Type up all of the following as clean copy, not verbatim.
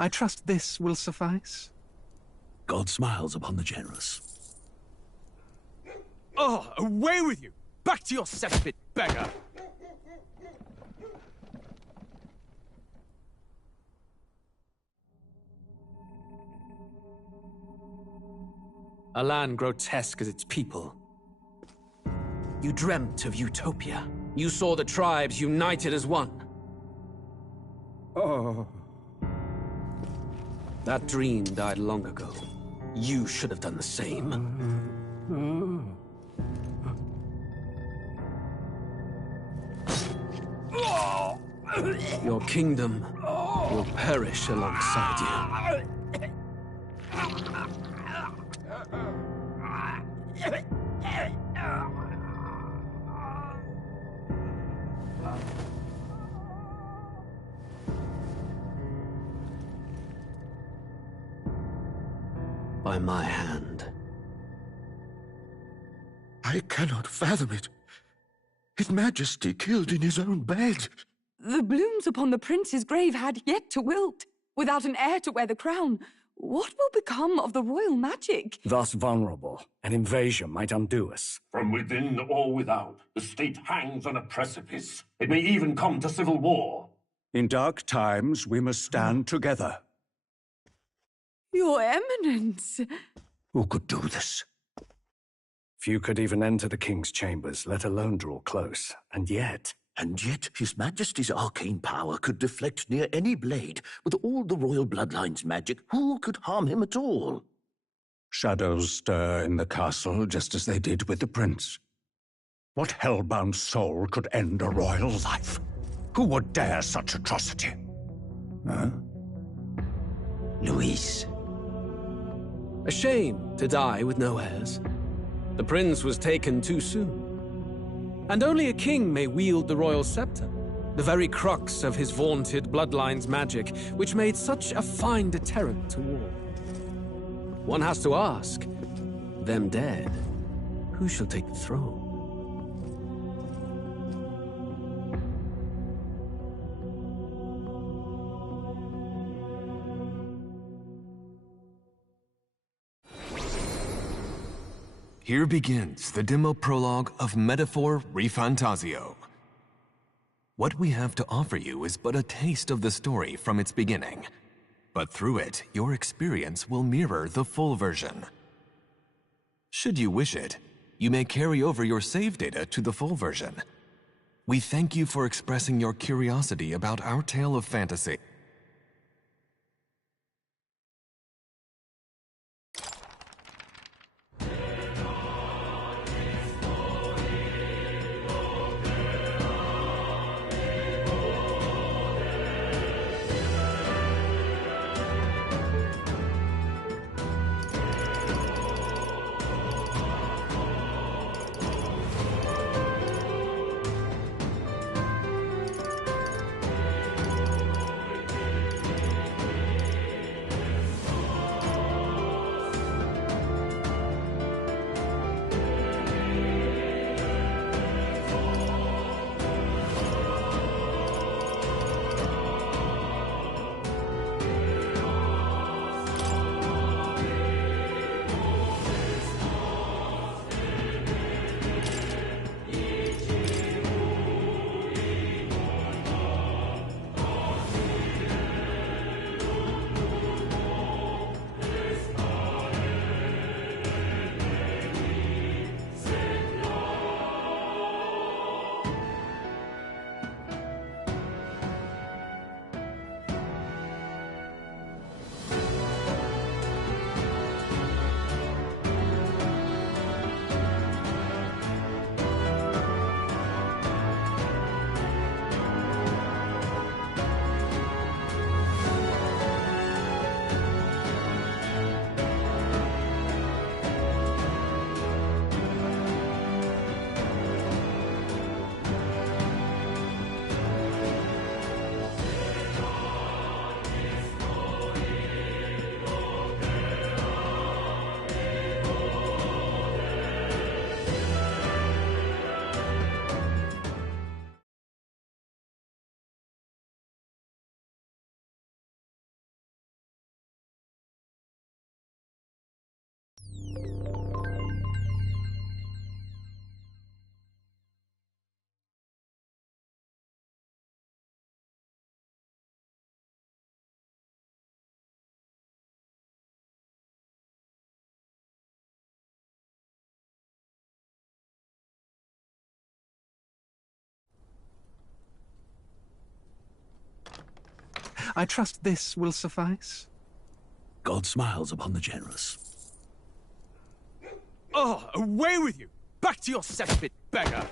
I trust this will suffice. God smiles upon the generous. Oh, away with you! Back to your cesspit, beggar! A land grotesque as its people. You dreamt of utopia. You saw the tribes united as one. Oh. That dream died long ago. You should have done the same. Your kingdom will perish alongside you. By my hand. I cannot fathom it. His Majesty killed in his own bed. The blooms upon the prince's grave had yet to wilt. Without an heir to wear the crown, what will become of the royal magic? Thus vulnerable, an invasion might undo us. From within or without, the state hangs on a precipice. It may even come to civil war. In dark times, we must stand together. Your Eminence! Who could do this? Few could even enter the king's chambers, let alone draw close. And yet His Majesty's arcane power could deflect near any blade. With all the royal bloodline's magic, who could harm him at all? shadows stir in the castle just as they did with the prince. What hellbound soul could end a royal life? Who would dare such atrocity? Huh? Luis. A shame to die with no heirs. The prince was taken too soon. And only a king may wield the royal scepter, the very crux of his vaunted bloodline's magic, which made such a fine deterrent to war. One has to ask, them dead, who shall take the throne? Here begins the demo prologue of Metaphor ReFantazio. What we have to offer you is but a taste of the story from its beginning, but through it, your experience will mirror the full version. Should you wish it, you may carry over your save data to the full version. We thank you for expressing your curiosity about our tale of fantasy. I trust this will suffice. God smiles upon the generous. Oh, away with you! Back to your cesspit, beggar!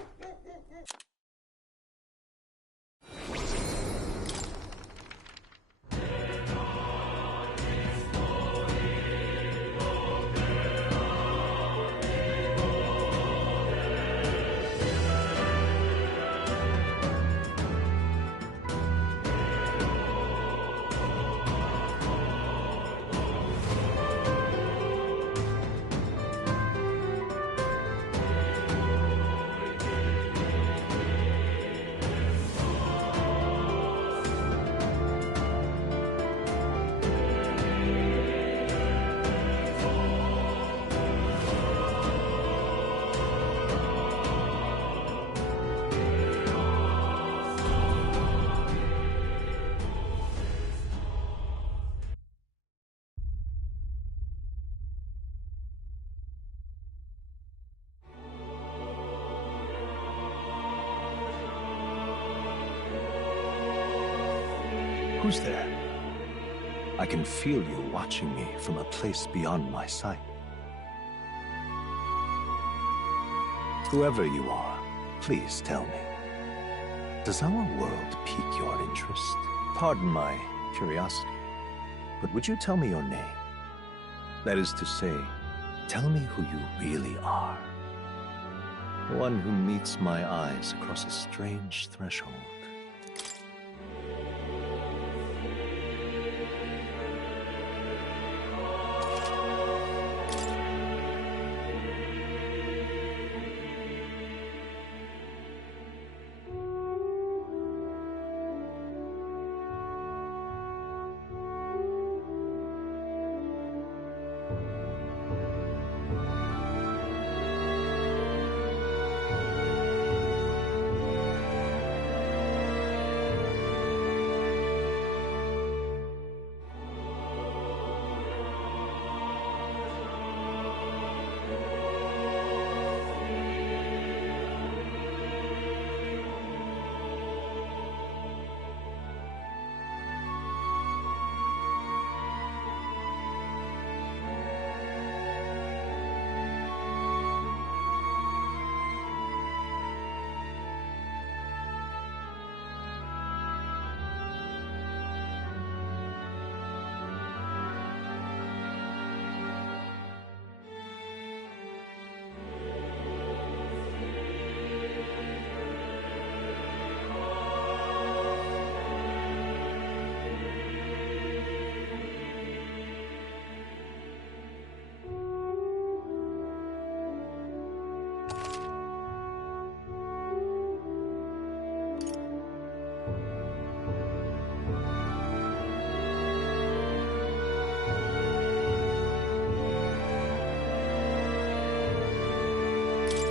Who's there? I can feel you watching me from a place beyond my sight. Whoever you are, please tell me. Does our world pique your interest? Pardon my curiosity, but would you tell me your name? That is to say, tell me who you really are. One who meets my eyes across a strange threshold.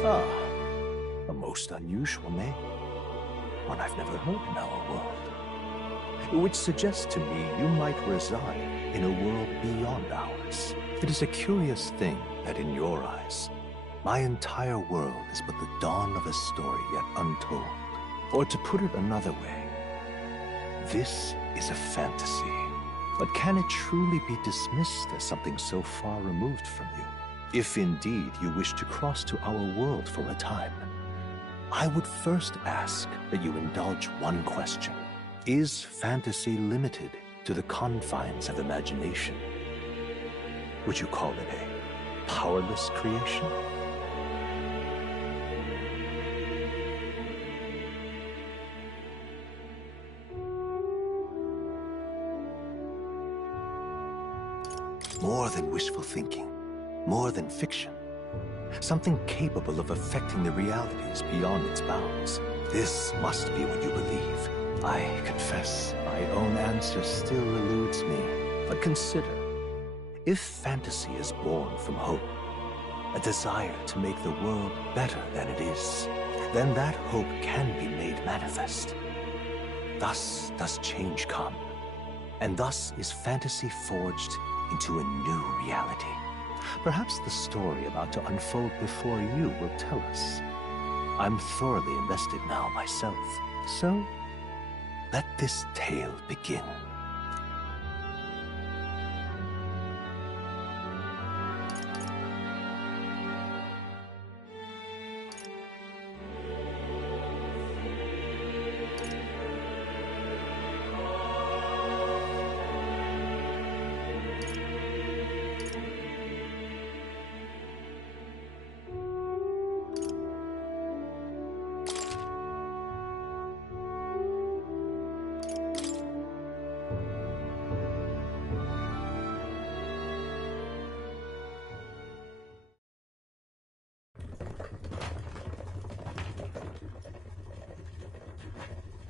Ah, a most unusual name. One I've never heard in our world. Which suggests to me you might reside in a world beyond ours. It is a curious thing that in your eyes, my entire world is but the dawn of a story yet untold. Or to put it another way, this is a fantasy. But can it truly be dismissed as something so far removed from you? If indeed you wish to cross to our world for a time, I would first ask that you indulge one question. Is fantasy limited to the confines of imagination? Would you call it a powerless creation? More than wishful thinking, more than fiction. Something capable of affecting the realities beyond its bounds. This must be what you believe. I confess, my own answer still eludes me. But consider, if fantasy is born from hope, a desire to make the world better than it is, then that hope can be made manifest. Thus does change come, and thus is fantasy forged into a new reality. Perhaps the story about to unfold before you will tell us. I'm thoroughly invested now myself, so let this tale begin.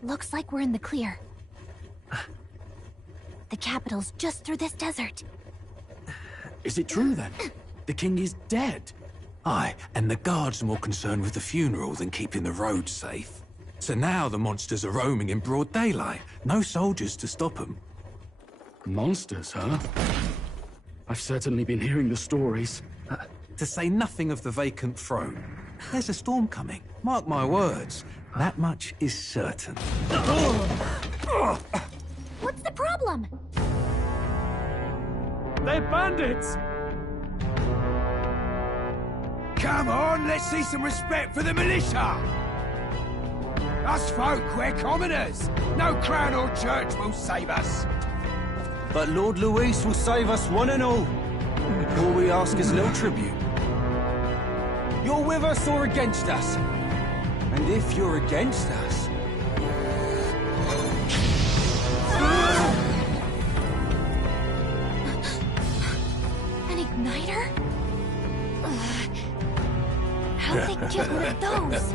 Looks like we're in the clear. The capital's just through this desert. Is it true then? The king is dead? Aye, and the guards are more concerned with the funeral than keeping the roads safe. So now the monsters are roaming in broad daylight. No soldiers to stop them. Monsters, huh? I've certainly been hearing the stories. To say nothing of the vacant throne. There's a storm coming. Mark my words. That much is certain. What's the problem? They're bandits! Come on, let's see some respect for the militia! Us folk, we're commoners. No crown or church will save us. But Lord Luis will save us one and all. All we ask is a little tribute. You're with us or against us? And if you're against us... An igniter? How'd they get one of those?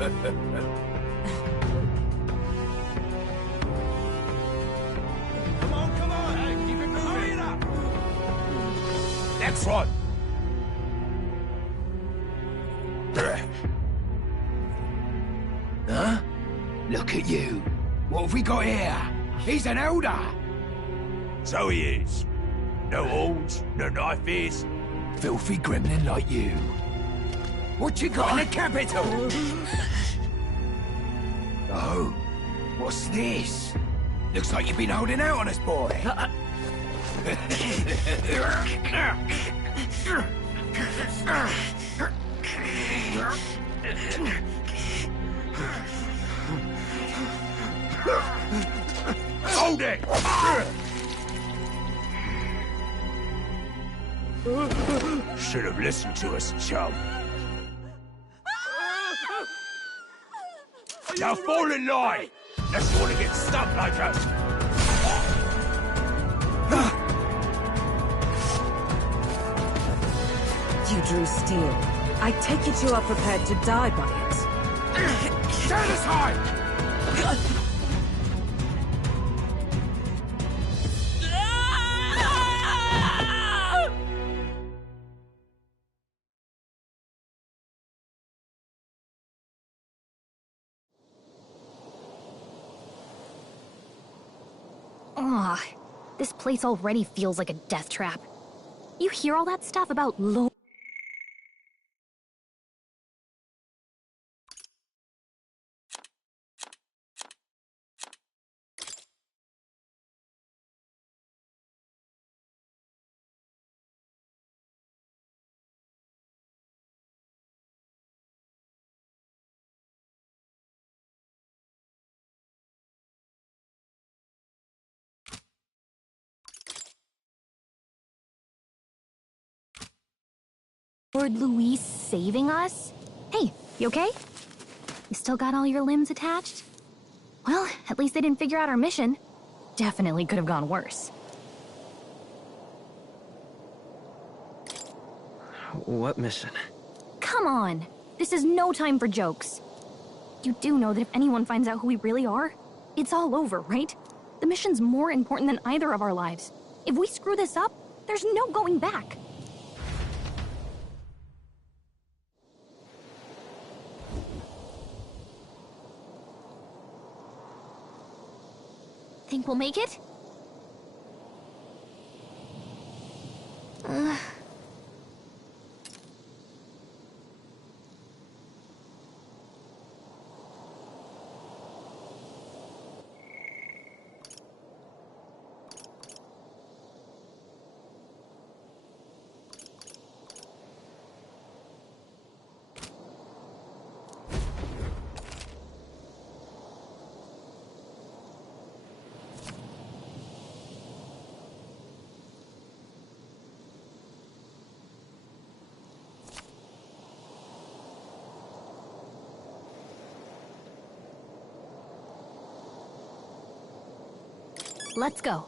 Come on, hey, keep it moving. Hurry it up. Next one. Huh? Look at you. What have we got here? He's an elder. So he is. No horns, no knife is. Filthy gremlin like you. What you got in the capital? Oh, what's this? Looks like you've been holding out on us, boy. Hold it! Should have listened to us, chum. Now fall in line! Unless you want to get stuck like us! You drew steel. I take it you are prepared to die by it. Stand aside! Ugh, this place already feels like a death trap. You hear all that stuff about Lord... Lord Luis saving us? Hey, you okay? You still got all your limbs attached? Well, at least they didn't figure out our mission. Definitely could have gone worse. What mission? Come on! This is no time for jokes. You do know that if anyone finds out who we really are, it's all over, right? The mission's more important than either of our lives. If we screw this up, there's no going back. Think we'll make it? Let's go.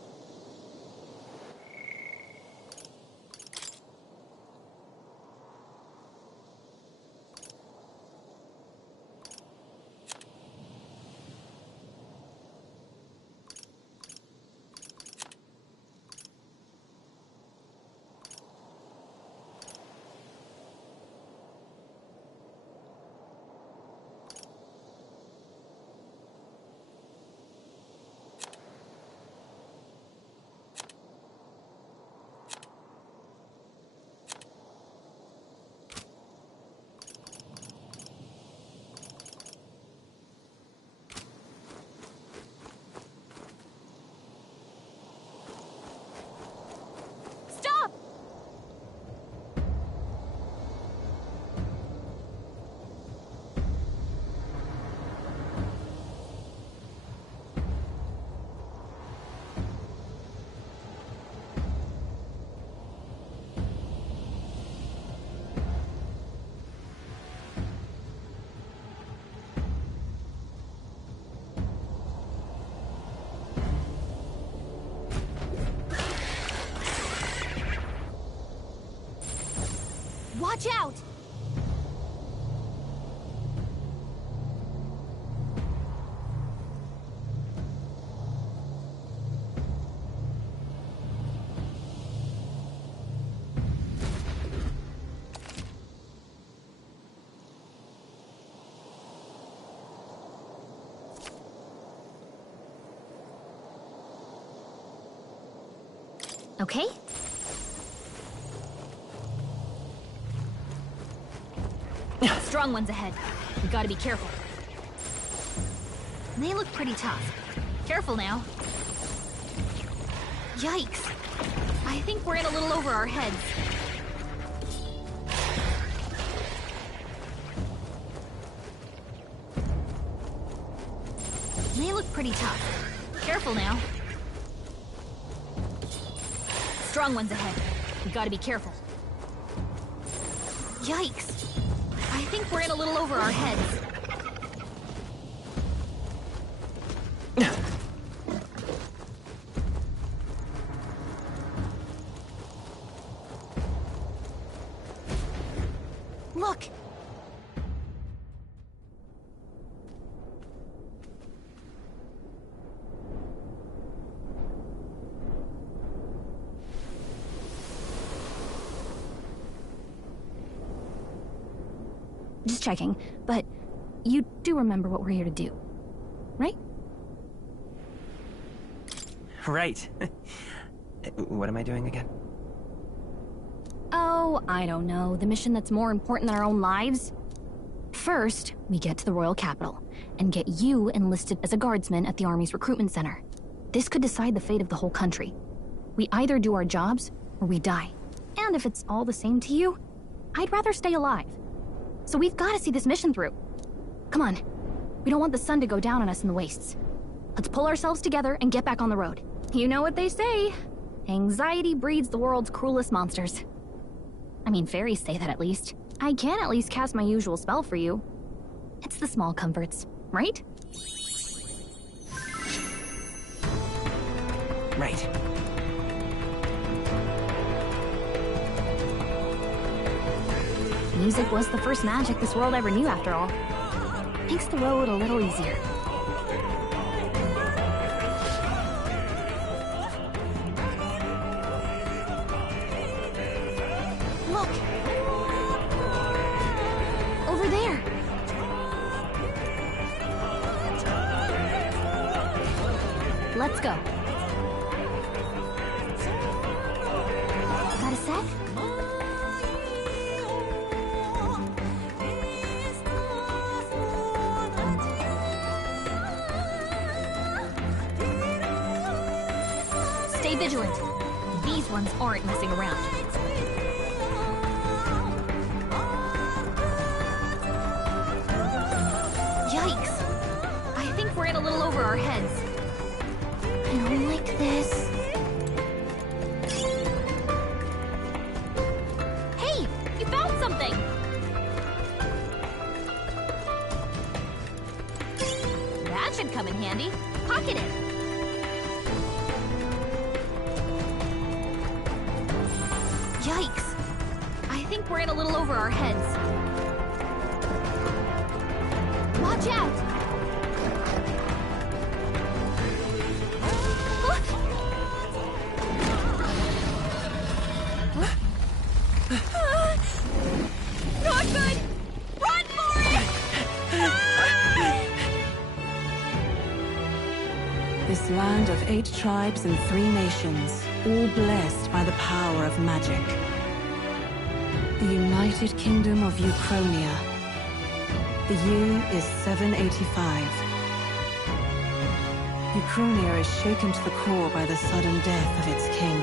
Watch out! Okay? Strong ones ahead. We gotta be careful. They look pretty tough. Careful now. Yikes. I think we're in a little over our heads. They look pretty tough. Careful now. Strong ones ahead. We gotta be careful. Yikes. I think we're in a little over our heads. Look! Just checking, but you do remember what we're here to do, right? Right. What am I doing again? Oh, I don't know. The mission that's more important than our own lives? First, we get to the royal capital and get you enlisted as a guardsman at the army's recruitment center. This could decide the fate of the whole country. We either do our jobs or we die. And if it's all the same to you, I'd rather stay alive. So we've got to see this mission through. Come on. We don't want the sun to go down on us in the wastes. Let's pull ourselves together and get back on the road. You know what they say. Anxiety breeds the world's cruelest monsters. I mean, fairies say that at least. I can at least cast my usual spell for you. It's the small comforts, right? Right. Music was the first magic this world ever knew, after all. Makes the road a little easier. Look! Over there! Let's go. Got a sec? Stay vigilant. These ones aren't messing around. Yikes! I think we're in a little over our heads. I don't like this. Hey! You found something! That should come in handy. Pocket it! Yikes! I think we're in a little over our heads. Watch out! Not good! Run for it! This land of 8 tribes and 3 nations, all blessed by the power of magic. The United Kingdom of Uchronia. The year is 785. Uchronia is shaken to the core by the sudden death of its king.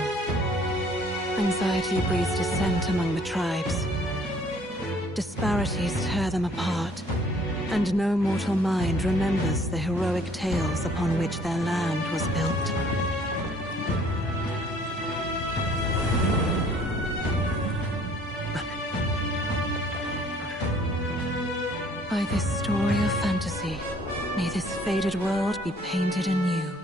Anxiety breeds dissent among the tribes. Disparities tear them apart, and no mortal mind remembers the heroic tales upon which their land was built. By this story of fantasy, may this faded world be painted anew.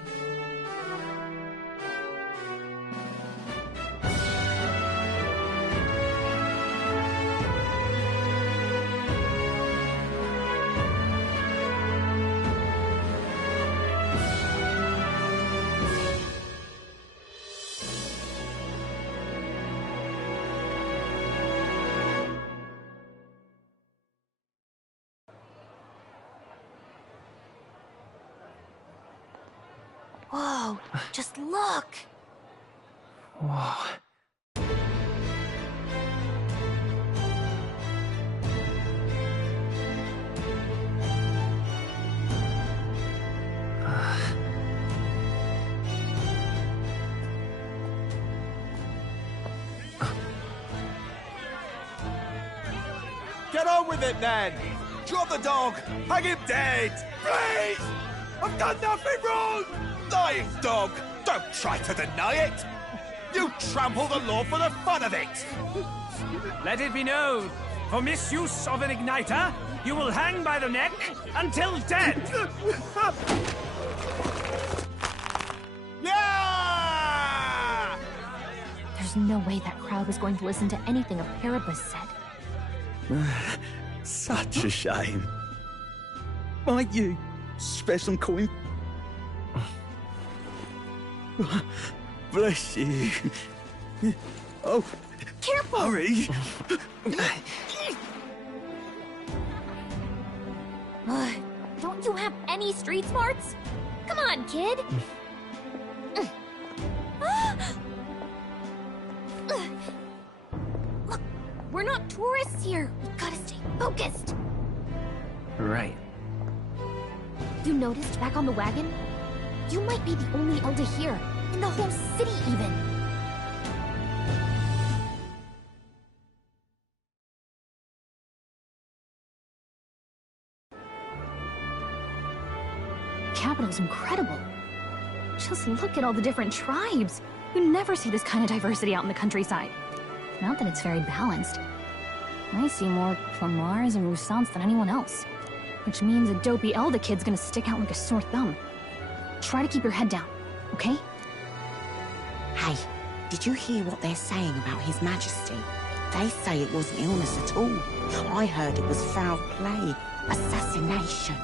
Whoa, just look! Whoa. Get on with it, then! Drop the dog! Hang him dead! Please! I've done nothing wrong! Lying dog! Don't try to deny it! You trample the law for the fun of it! Let it be known, for misuse of an igniter, you will hang by the neck until dead! Yeah! There's no way that crowd was going to listen to anything a Paribus said. Such a shame. Might you spare some coin? Bless you. Oh, careful! Hurry! Don't you have any street smarts? Come on, kid! Look, we're not tourists here. We gotta stay focused. Right. You noticed back on the wagon? You might be the only Elder here, in the whole city even. Capital's incredible. Just look at all the different tribes. You never see this kind of diversity out in the countryside. Not that it's very balanced. I see more Plamars and Roussants than anyone else. Which means a dopey Elder kid's gonna stick out like a sore thumb. Try to keep your head down, okay? Hey, did you hear what they're saying about His Majesty? They say it wasn't illness at all. I heard it was foul play, assassination.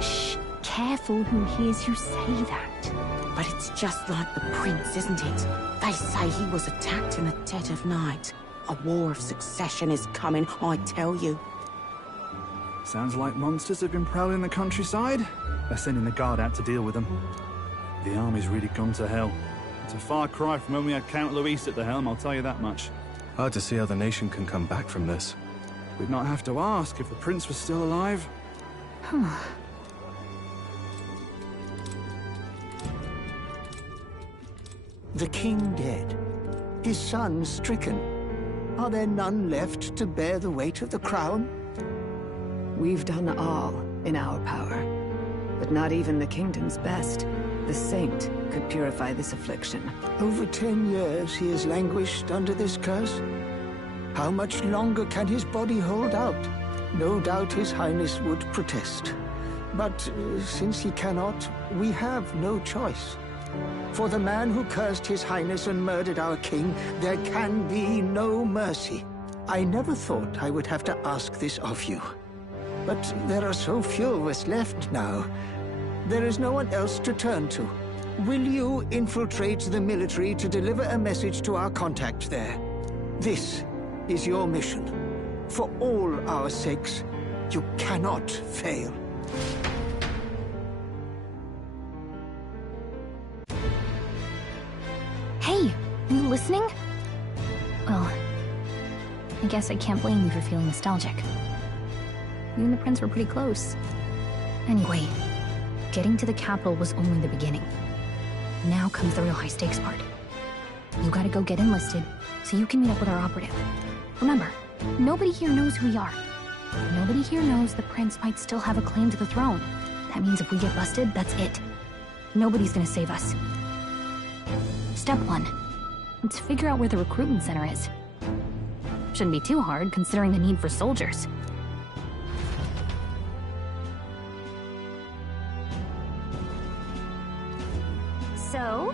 Shh, careful who hears you say that. But it's just like the prince, isn't it? They say he was attacked in the dead of night. A war of succession is coming, I tell you. Sounds like monsters have been prowling the countryside. They're sending the guard out to deal with them. The army's really gone to hell. It's a far cry from when we had Count Luis at the helm, I'll tell you that much. Hard to see how the nation can come back from this. We'd not have to ask if the prince was still alive. The king dead, his son stricken. Are there none left to bear the weight of the crown? We've done all in our power, but not even the kingdom's best, the saint, could purify this affliction. Over 10 years he has languished under this curse. How much longer can his body hold out? No doubt his highness would protest. But since he cannot, we have no choice. For the man who cursed his highness and murdered our king, there can be no mercy. I never thought I would have to ask this of you. But there are so few of us left now. There is no one else to turn to. Will you infiltrate the military to deliver a message to our contact there? This is your mission. For all our sakes, you cannot fail. Hey, are you listening? Well, I guess I can't blame you for feeling nostalgic. You and the prince were pretty close. Anyway, getting to the capital was only the beginning. Now comes the real high-stakes part. You gotta go get enlisted, so you can meet up with our operative. Remember, nobody here knows who we are. Nobody here knows the prince might still have a claim to the throne. That means if we get busted, that's it. Nobody's gonna save us. Step 1. Let's figure out where the recruitment center is. Shouldn't be too hard, considering the need for soldiers. So?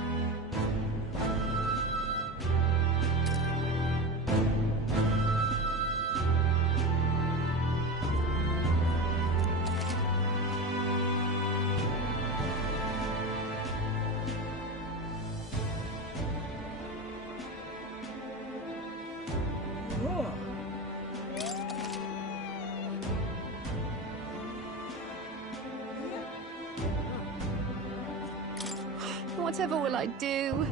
Whatever will I do?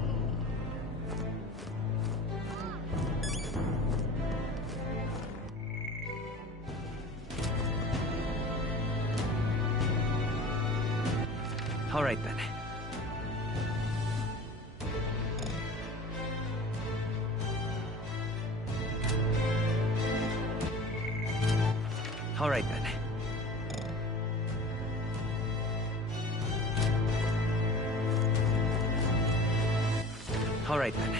All right then. All right then. All right then.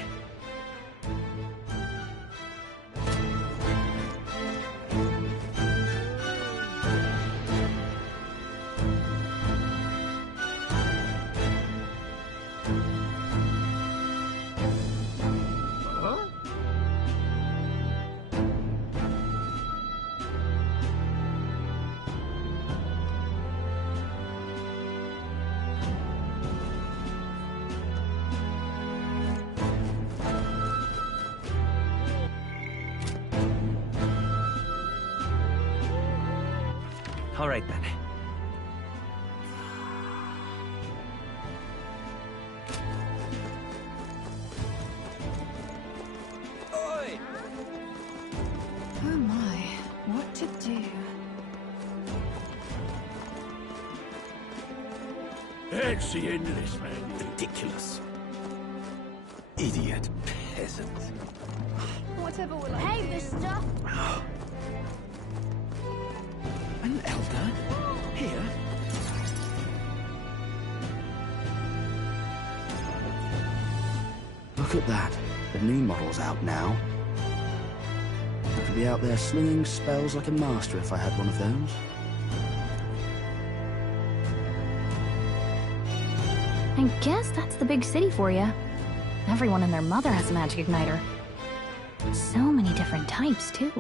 All right then. Oi! Oh my, what to do? That's the end of this, man. Ridiculous. Idiot peasant. Whatever will I Hey, do? mister! An elder? Here? Look at that. The new model's out now. I could be out there slinging spells like a master if I had one of those. I guess that's the big city for you. Everyone and their mother has a magic igniter. So many different types, too.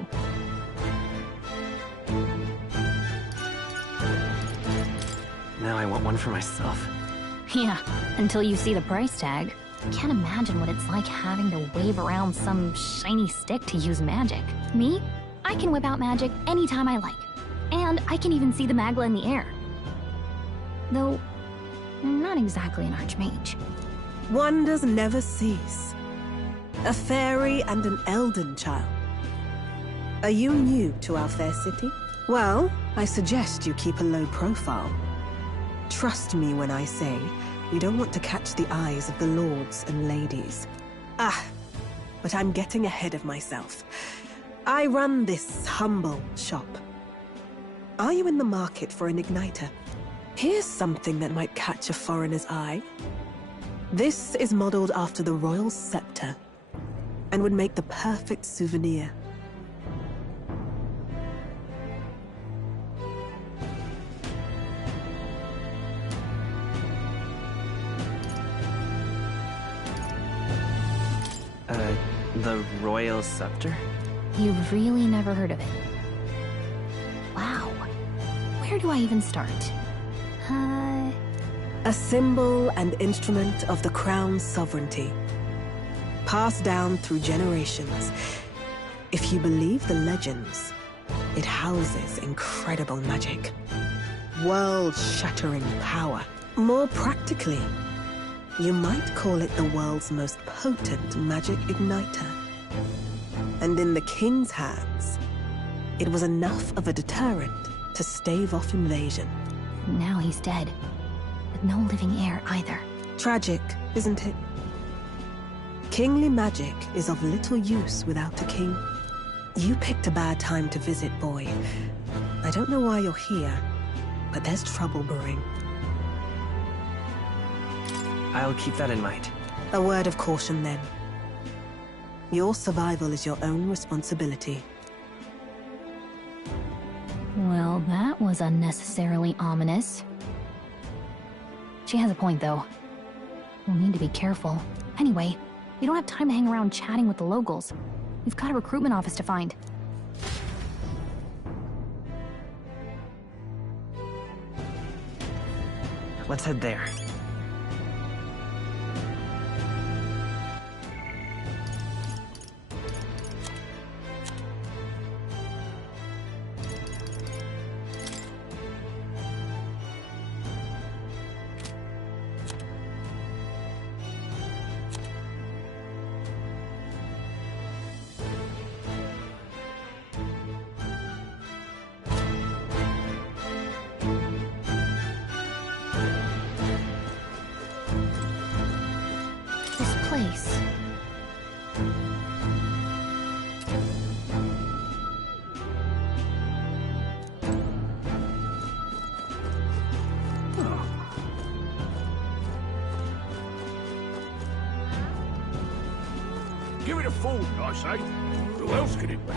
Now I want one for myself. Yeah, until you see the price tag. Can't imagine what it's like having to wave around some shiny stick to use magic. Me? I can whip out magic anytime I like. And I can even see the Magla in the air. Though, I'm not exactly an archmage. Wonders never cease. A fairy and an Elden child. Are you new to our fair city? Well, I suggest you keep a low profile. Trust me when I say you don't want to catch the eyes of the lords and ladies. But I'm getting ahead of myself. I run this humble shop. Are you in the market for an igniter? Here's something that might catch a foreigner's eye. This is modeled after the royal scepter and would make the perfect souvenir. The Royal Scepter? You've really never heard of it? Wow. Where do I even start? A symbol and instrument of the crown's sovereignty. Passed down through generations. If you believe the legends, it houses incredible magic. World-shattering power. More practically, you might call it the world's most potent magic igniter. And in the king's hands, it was enough of a deterrent to stave off invasion. Now he's dead. With no living heir either. Tragic, isn't it? Kingly magic is of little use without a king. You picked a bad time to visit, boy. I don't know why you're here, but there's trouble brewing. I'll keep that in mind. A word of caution, then. Your survival is your own responsibility. Well, that was unnecessarily ominous. She has a point, though. We'll need to be careful. Anyway, we don't have time to hang around chatting with the locals. We've got a recruitment office to find. Let's head there. place. Give it a fold, I say. Who else could it be?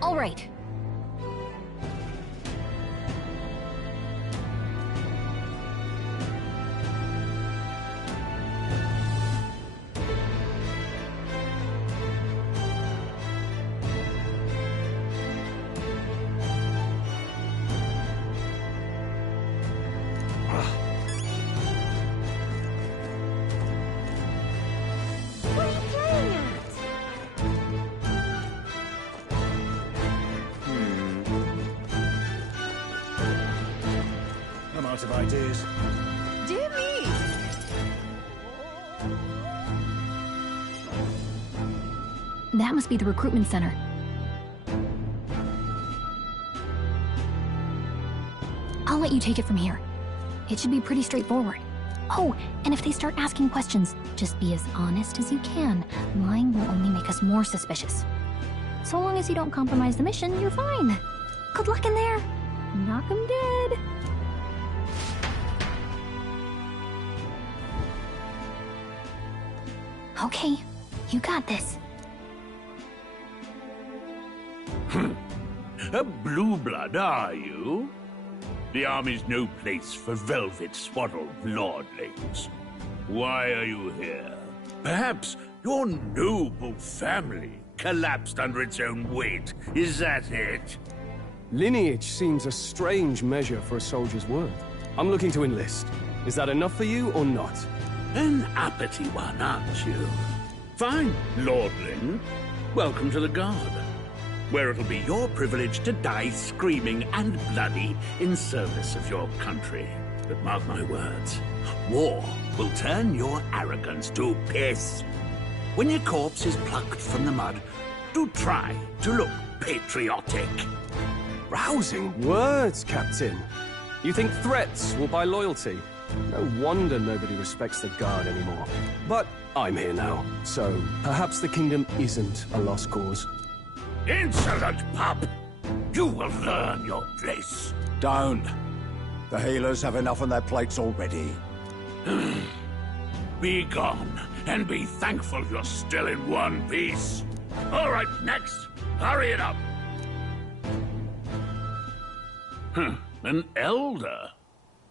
All right. I'm out of ideas. Dear me! That must be the recruitment center. I'll let you take it from here. It should be pretty straightforward. Oh, and if they start asking questions, just be as honest as you can. Lying will only make us more suspicious. So long as you don't compromise the mission, you're fine. Good luck in there. Knock 'em dead. Okay, you got this. A blue blood, are you? The army's no place for velvet-swaddled lordlings. Why are you here? Perhaps your noble family collapsed under its own weight. Is that it? Lineage seems a strange measure for a soldier's worth. I'm looking to enlist. Is that enough for you or not? An uppity one, aren't you? Fine, lordling. Welcome to the Guard, where it'll be your privilege to die screaming and bloody in service of your country. But mark my words, war will turn your arrogance to piss. When your corpse is plucked from the mud, do try to look patriotic. Rousing words, Captain. You think threats will buy loyalty? No wonder nobody respects the Guard anymore. But I'm here now, so perhaps the kingdom isn't a lost cause. Insolent pup! You will learn your place. Don't. The healers have enough on their plates already. Be gone, and be thankful you're still in one piece. All right, next. Hurry it up. An elder?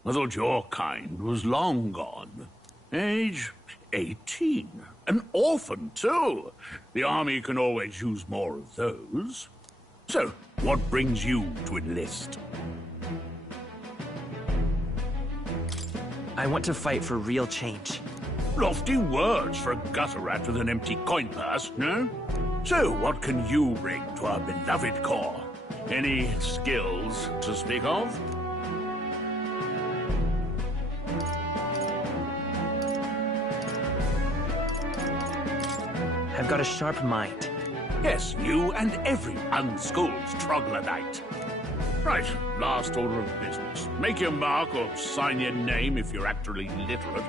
I thought your kind was long gone. Age 18. An orphan, too. The army can always use more of those. So, what brings you to enlist? I want to fight for real change. Lofty words for a gutter rat with an empty coin purse, no? So, what can you bring to our beloved corps? Any skills to speak of? I've got a sharp mind. Yes, you and every unschooled troglodyte. Right, last order of business. Make your mark or sign your name if you're actually literate.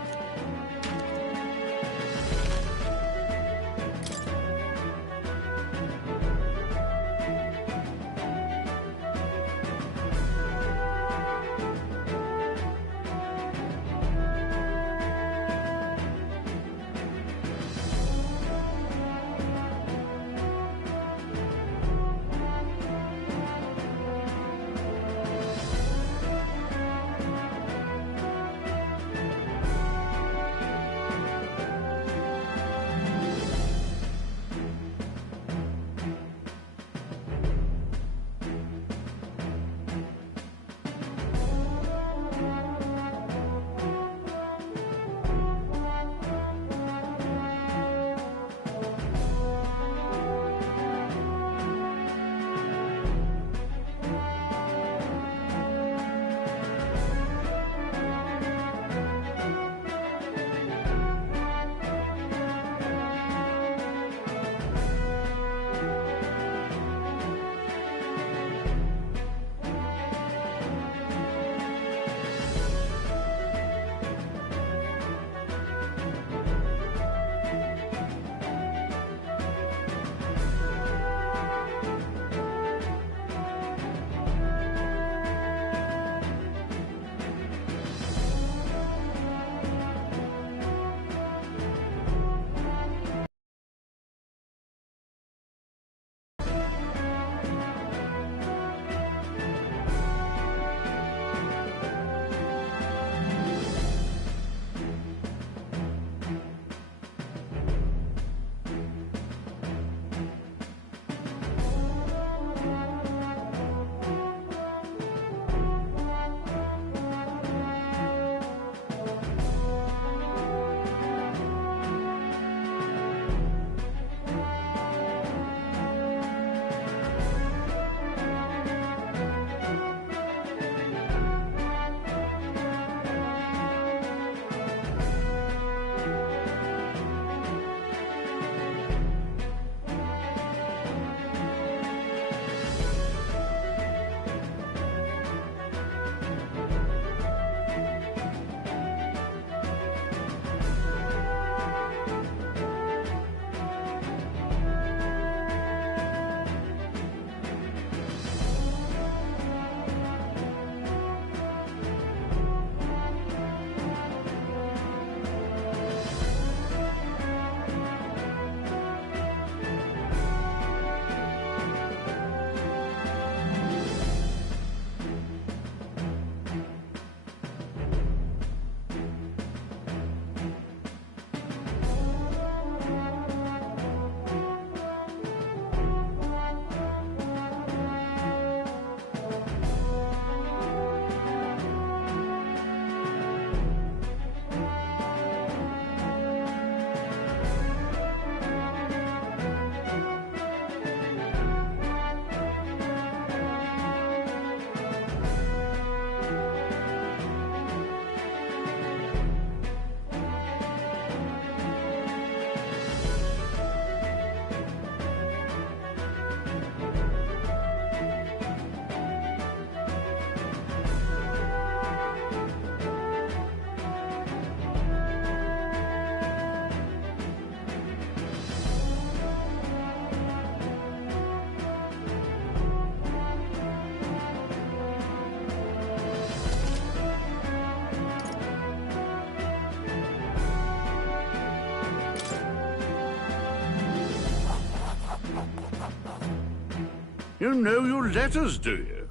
You know your letters, do you?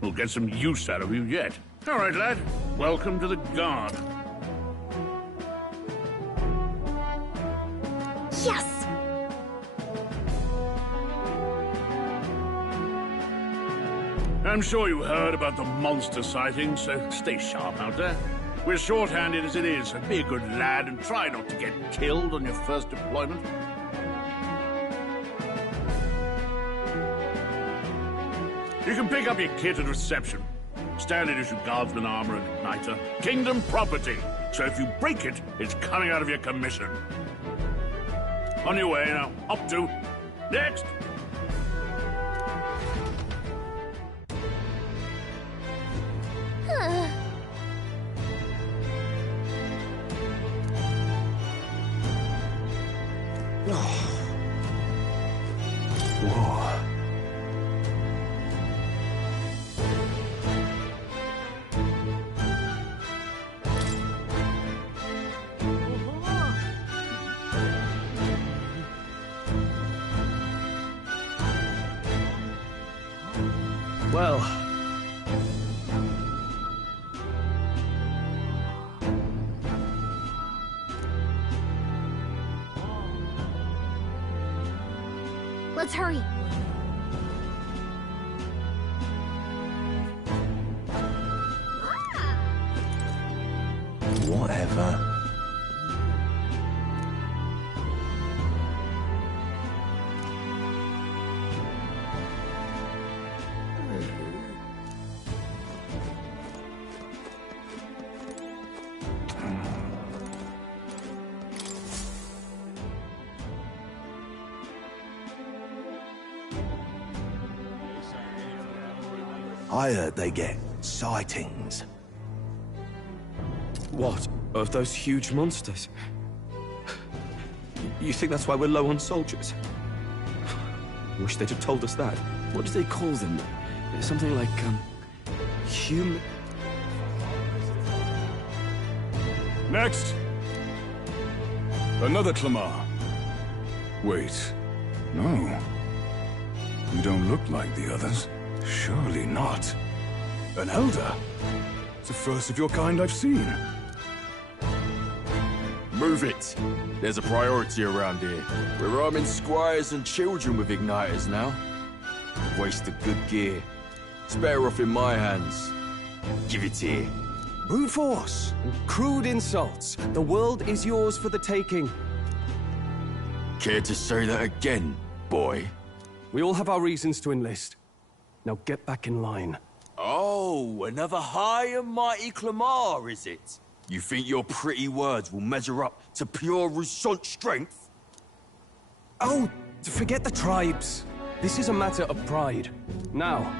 We'll get some use out of you yet. All right, lad. Welcome to the Guard. Yes! I'm sure you heard about the monster sightings, so stay sharp out there. We're short-handed as it is, so be a good lad and try not to get killed on your first deployment. You can pick up your kit at reception. Standard issue guardsman armor and igniter. Kingdom property, so if you break it, it's coming out of your commission. On your way now. Up to. Next! Whoa. Well. Let's hurry. Whatever. I heard they get sightings. What? Of those huge monsters? You think that's why we're low on soldiers? Wish they'd have told us that. What do they call them? Something like, human... Next! Another Clamar. Wait. No. You don't look like the others. Surely not. An elder? It's the first of your kind I've seen. Move it. There's a priority around here. We're arming squires and children with igniters now. Waste of good gear. It's better off in my hands. Give it here. Brute force and crude insults. The world is yours for the taking. Care to say that again, boy? We all have our reasons to enlist. Now get back in line. Oh, another high and mighty Clamar, is it? You think your pretty words will measure up to pure Rusant strength? Oh, forget the tribes. This is a matter of pride. Now,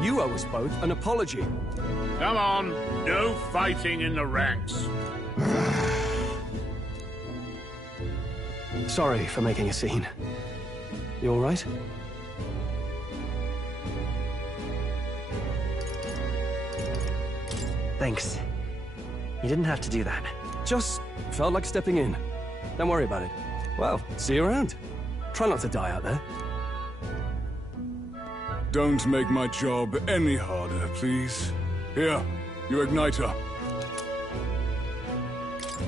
you owe us both an apology. Come on, no fighting in the ranks. Sorry for making a scene. You all right? Thanks. You didn't have to do that. Just felt like stepping in. Don't worry about it. Well, see you around. Try not to die out there. Don't make my job any harder, please. Here, your igniter.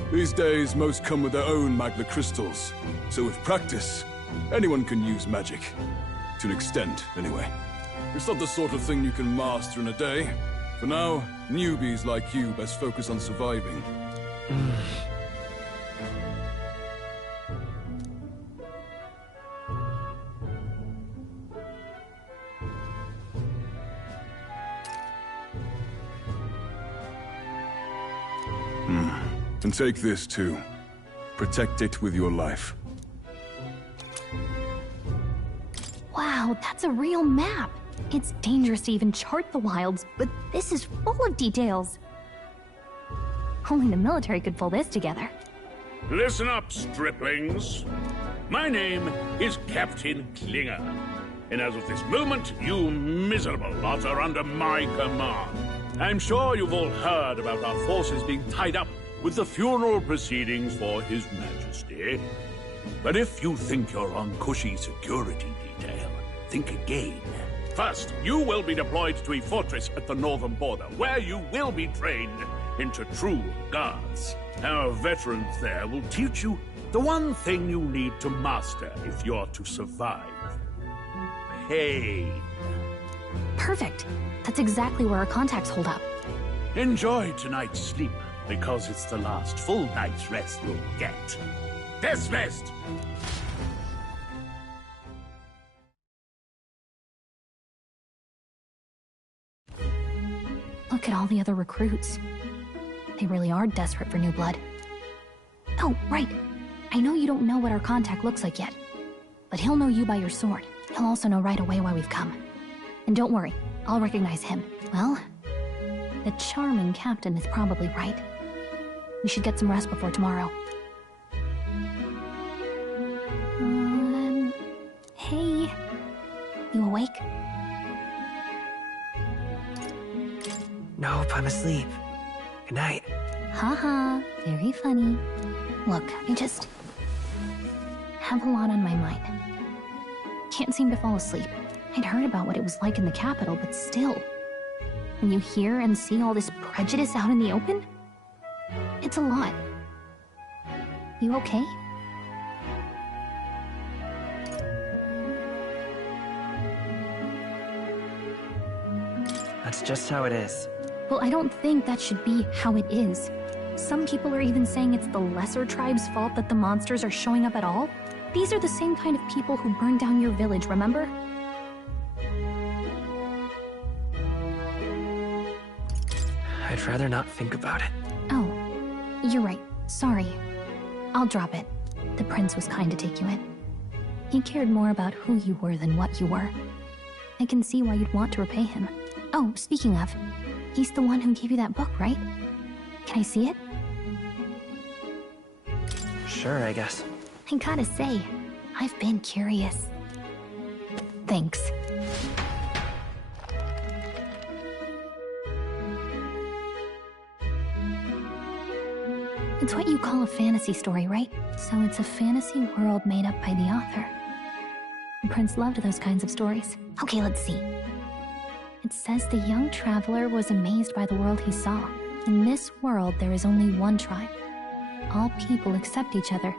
These days, most come with their own Magna crystals. So with practice, anyone can use magic. To an extent, anyway. It's not the sort of thing you can master in a day. For now, newbies like you best focus on surviving. And take this too. Protect it with your life. Wow, that's a real map. It's dangerous to even chart the wilds, but this is full of details. Only the military could pull this together. Listen up, striplings. My name is Captain Klinger, and as of this moment, you miserable lot are under my command. I'm sure you've all heard about our forces being tied up with the funeral proceedings for His Majesty. But if you think you're on cushy security detail, think again. First, you will be deployed to a fortress at the northern border, where you will be trained into true guards. Our veterans there will teach you the one thing you need to master if you're to survive. Pain. Perfect. That's exactly where our contacts hold up. Enjoy tonight's sleep, because it's the last full night's rest you'll get. Dismissed! Look at all the other recruits. They really are desperate for new blood. Oh, right. I know you don't know what our contact looks like yet, but he'll know you by your sword. He'll also know right away why we've come. And don't worry, I'll recognize him. Well, the charming captain is probably right. We should get some rest before tomorrow. Hey. You awake? Nope, I'm asleep. Good night. Haha, very funny. Look, I just have a lot on my mind. Can't seem to fall asleep. I'd heard about what it was like in the capital, but still. When you hear and see all this prejudice out in the open, it's a lot. You okay? That's just how it is. Well, I don't think that should be how it is. Some people are even saying it's the lesser tribe's fault that the monsters are showing up at all. These are the same kind of people who burned down your village, remember? I'd rather not think about it. Oh, you're right. Sorry. I'll drop it. The prince was kind to take you in. He cared more about who you were than what you were. I can see why you'd want to repay him. Oh, speaking of, he's the one who gave you that book, right? Can I see it? Sure, I guess. I gotta say, I've been curious. Thanks. It's what you call a fantasy story, right? So it's a fantasy world made up by the author. The prince loved those kinds of stories. Okay, let's see. It says the young traveler was amazed by the world he saw. In this world, there is only one tribe. All people accept each other,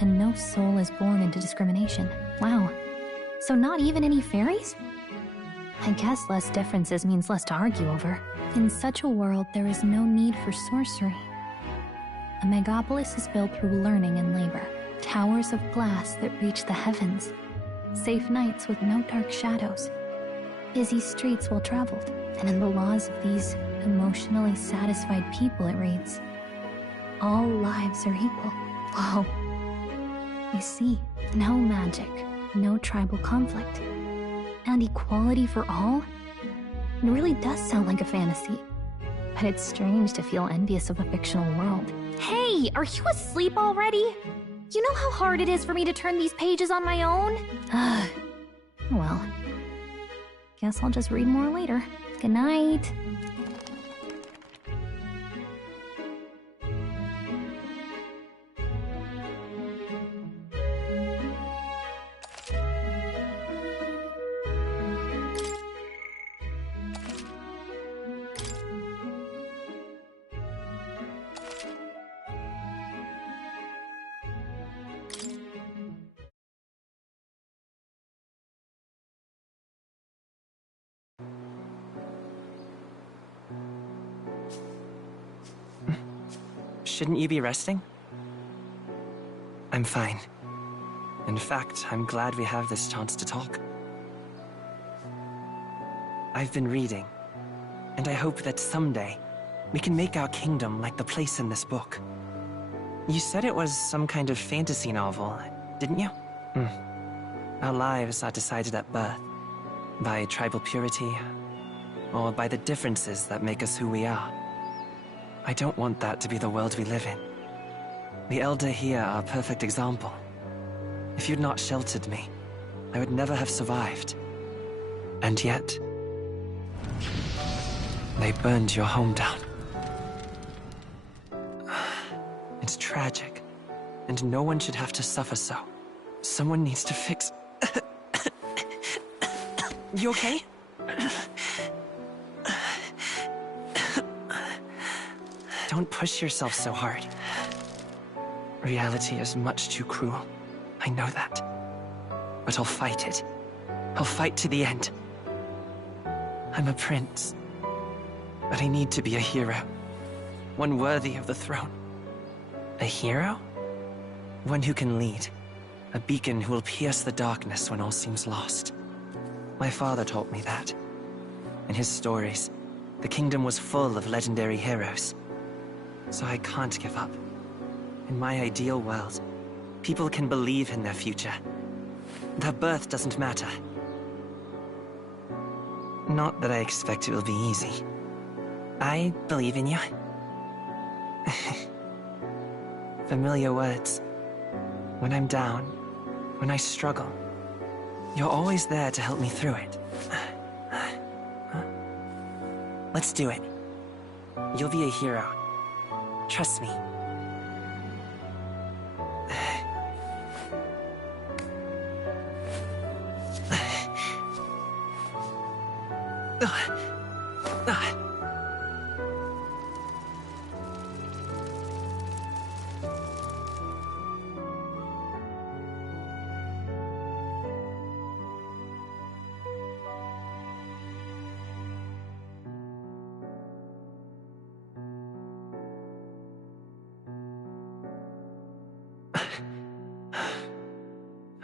and no soul is born into discrimination. Wow. So not even any fairies? I guess less differences means less to argue over. In such a world, there is no need for sorcery. A megapolis is built through learning and labor. Towers of glass that reach the heavens. Safe nights with no dark shadows. Busy streets well traveled. And in the laws of these emotionally satisfied people, it reads, all lives are equal. Whoa. You see, no magic, no tribal conflict, and equality for all? It really does sound like a fantasy. But it's strange to feel envious of a fictional world. Hey, are you asleep already? You know how hard it is for me to turn these pages on my own? Well, guess I'll just read more later. Good night. Shouldn't you be resting? I'm fine. In fact, I'm glad we have this chance to talk. I've been reading, and I hope that someday we can make our kingdom like the place in this book. You said it was some kind of fantasy novel, didn't you? Our lives are decided at birth, by tribal purity, or by the differences that make us who we are. I don't want that to be the world we live in. The Elder here are a perfect example. If you'd not sheltered me, I would never have survived. And yet, they burned your home down. It's tragic, and no one should have to suffer so. Someone needs to fix... You okay? Don't push yourself so hard. Reality is much too cruel. I know that. But I'll fight it. I'll fight to the end. I'm a prince. But I need to be a hero. One worthy of the throne. A hero? One who can lead. A beacon who will pierce the darkness when all seems lost. My father taught me that. In his stories, the kingdom was full of legendary heroes. So I can't give up. In my ideal world, people can believe in their future. Their birth doesn't matter. Not that I expect it will be easy. I believe in you. Familiar words. When I'm down, when I struggle, you're always there to help me through it. Let's do it. You'll be a hero. Trust me.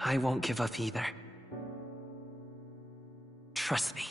I won't give up either. Trust me.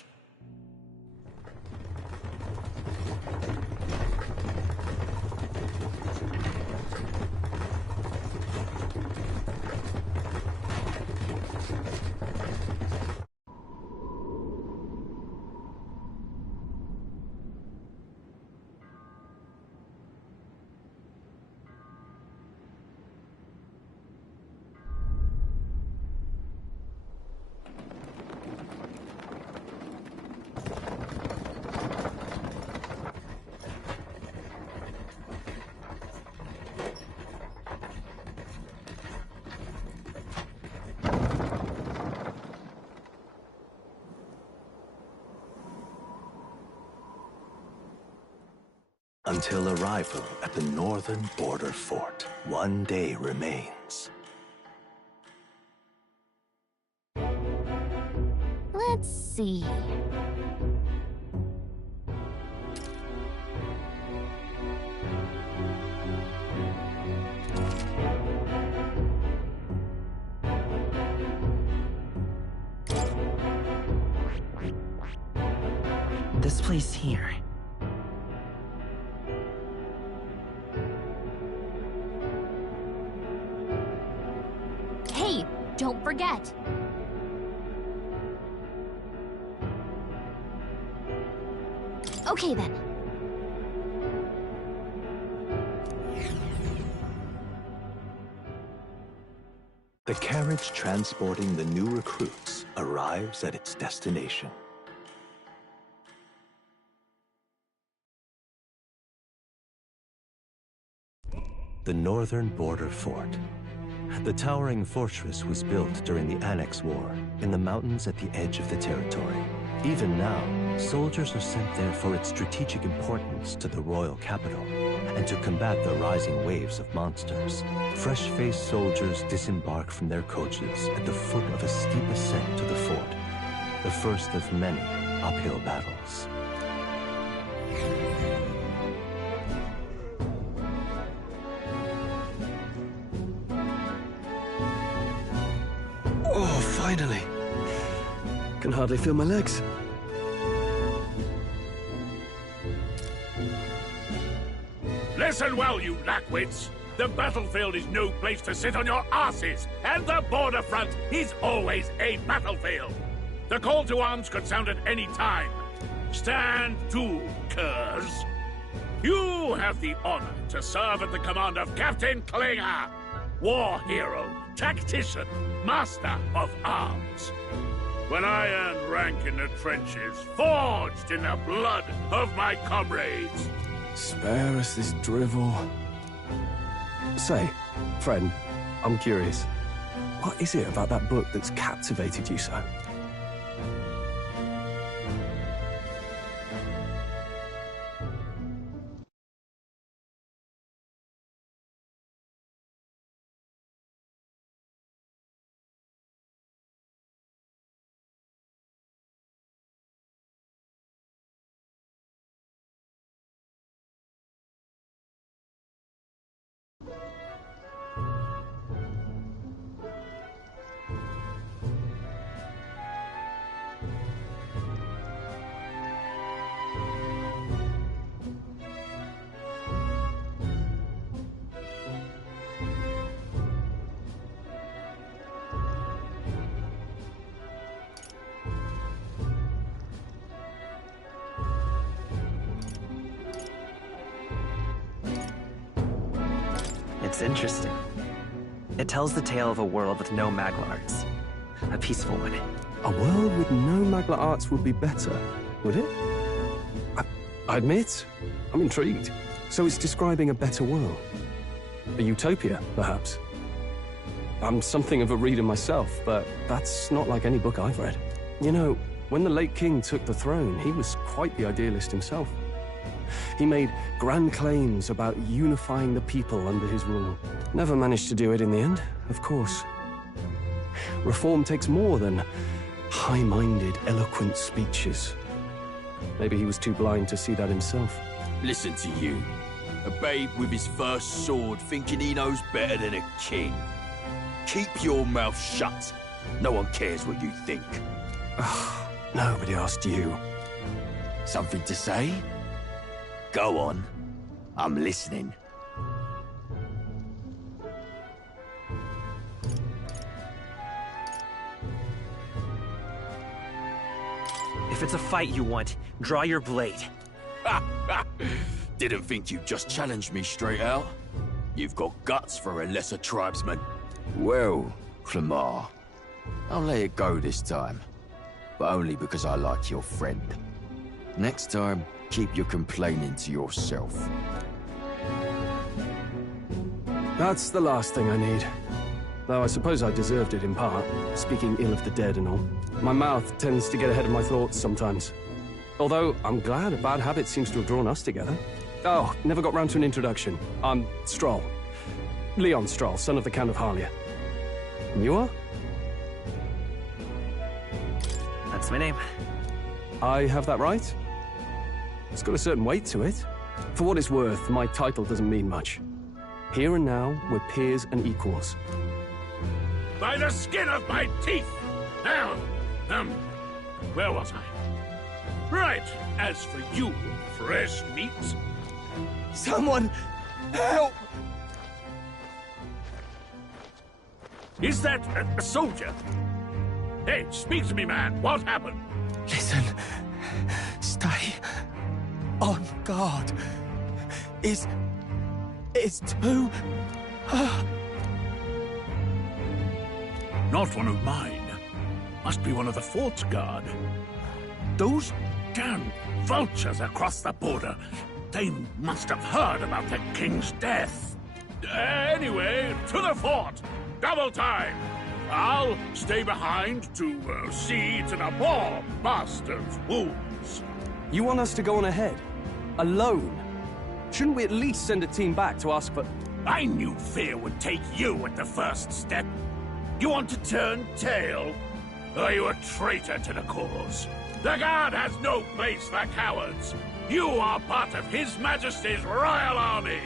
Until arrival at the northern border fort, one day remains. Let's see. This place here. Hey, don't forget. Okay then. The carriage transporting the new recruits arrives at its destination. The northern border fort. The towering fortress was built during the Annex War in the mountains at the edge of the territory. Even now, soldiers are sent there for its strategic importance to the royal capital and to combat the rising waves of monsters. Fresh-faced soldiers disembark from their coaches at the foot of a steep ascent to the fort, the first of many uphill battles. Oh, finally. Can hardly feel my legs. Listen well, you lackwits. The battlefield is no place to sit on your asses, and the border front is always a battlefield. The call to arms could sound at any time. Stand to, curs. You have the honor to serve at the command of Captain Klinger, war hero, tactician, master of arms. When I earned rank in the trenches, forged in the blood of my comrades. Spare us this drivel. Say, friend, I'm curious. What is it about that book that's captivated you so? Looks interesting. It tells the tale of a world with no Magla arts. A peaceful one. A world with no Magla arts would be better, would it? I admit, I'm intrigued. So it's describing a better world. A utopia, perhaps. I'm something of a reader myself, but that's not like any book I've read. You know, when the late king took the throne, he was quite the idealist himself. He made grand claims about unifying the people under his rule. Never managed to do it in the end, of course. Reform takes more than high-minded, eloquent speeches. Maybe he was too blind to see that himself. Listen to you. A babe with his first sword thinking he knows better than a king. Keep your mouth shut. No one cares what you think. Nobody asked you. Something to say? Go on. I'm listening. If it's a fight you want, draw your blade. Didn't think you'd just challenge me straight out. You've got guts for a lesser tribesman. Well, Clemar, I'll let it go this time. But only because I like your friend. Next time, keep your complaining to yourself. That's the last thing I need. Though I suppose I deserved it in part, speaking ill of the dead and all. My mouth tends to get ahead of my thoughts sometimes. Although, I'm glad a bad habit seems to have drawn us together. Oh, never got round to an introduction. I'm Stroll. Leon Stroll, son of the Count of Harlia. And you are? That's my name. I have that right? It's got a certain weight to it. For what it's worth, my title doesn't mean much. Here and now, we're peers and equals. By the skin of my teeth! Now, where was I? Right, as for you, fresh meat... Someone, help! Is that a soldier? Hey, speak to me, man. What happened? Listen. Stay on guard. It's too... Not one of mine. Must be one of the fort's guard. Those damn vultures across the border. They must have heard about the king's death. Anyway, to the fort. Double time. I'll stay behind to see to the poor bastard's wounds. You want us to go on ahead? Alone? Shouldn't we at least send a team back to ask for... I knew fear would take you at the first step. You want to turn tail? Are you a traitor to the cause? The Guard has no place for cowards. You are part of His Majesty's Royal Army.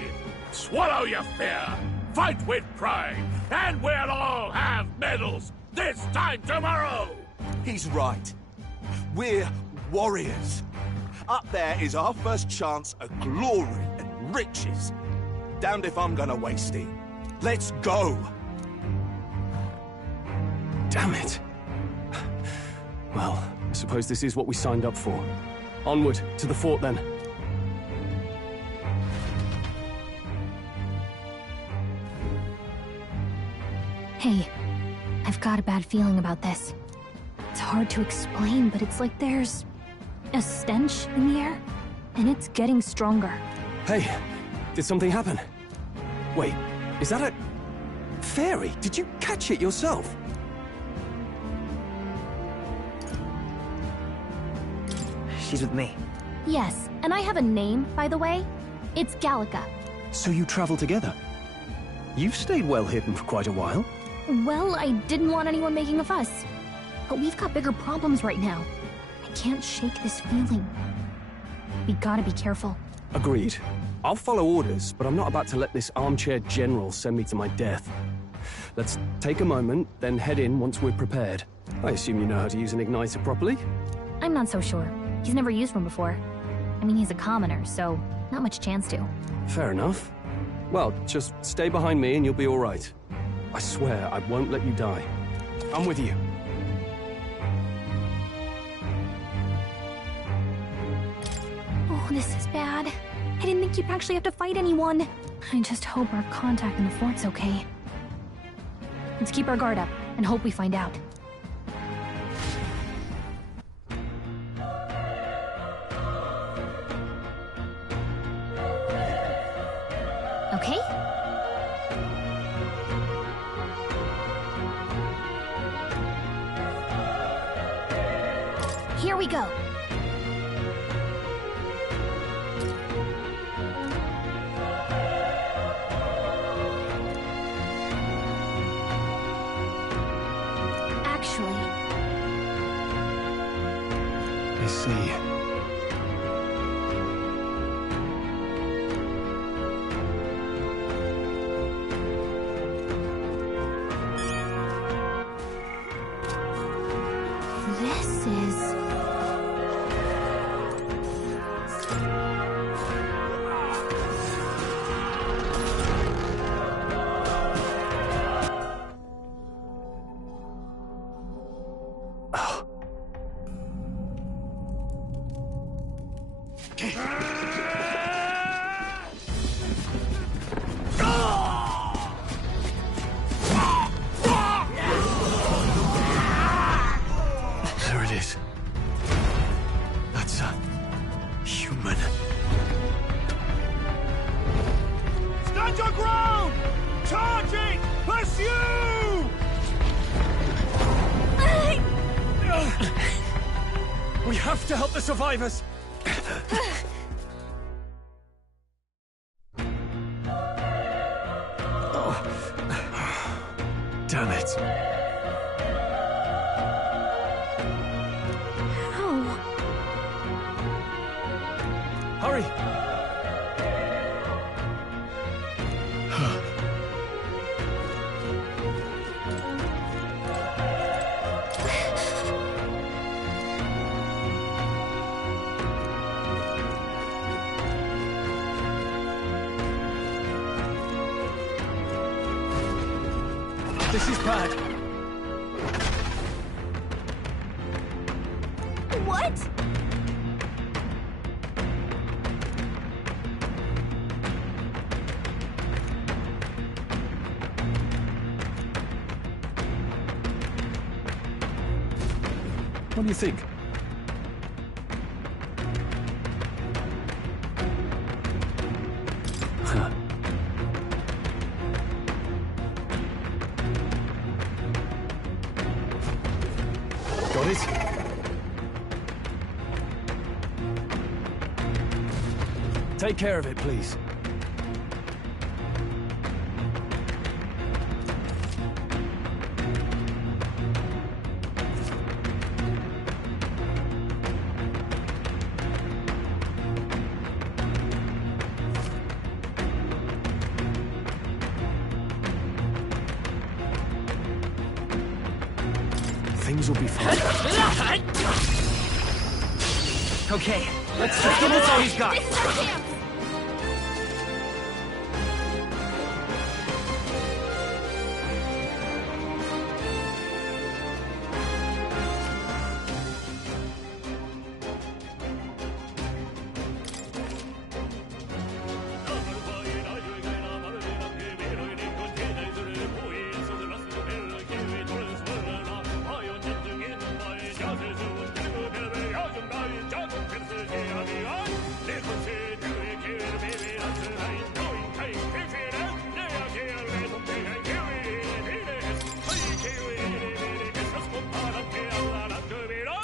Swallow your fear. Fight with pride. And we'll all have medals this time tomorrow. He's right. We're warriors. Up there is our first chance at glory and riches. Damned if I'm gonna waste it. Let's go! Damn it. Well, I suppose this is what we signed up for. Onward, to the fort then. Hey, I've got a bad feeling about this. It's hard to explain, but it's like there's a stench in the air, and it's getting stronger. Hey, did something happen? Wait, is that a... fairy? Did you catch it yourself? She's with me. Yes, and I have a name, by the way. It's Gallica. So you travel together? You've stayed well hidden for quite a while. Well, I didn't want anyone making a fuss. But we've got bigger problems right now. I can't shake this feeling. We gotta be careful. Agreed. I'll follow orders, but I'm not about to let this armchair general send me to my death. Let's take a moment, then head in once we're prepared. I assume you know how to use an igniter properly? I'm not so sure. He's never used one before. I mean, he's a commoner, so not much chance to. Fair enough. Well, just stay behind me and you'll be all right. I swear I won't let you die. I'm with you. Oh, this is bad. I didn't think you'd actually have to fight anyone. I just hope our contact in the fort's okay. Let's keep our guard up and hope we find out. Okay? Here we go. I see. This is... There it is. That's a human. Stand your ground! Charging! Pursue! We have to help the survivors! Damn it. How? Hurry! This is bad. What? What do you think? Huh. Got it? Take care of it, please. Things will be fine. Okay, let's just give this all he's got.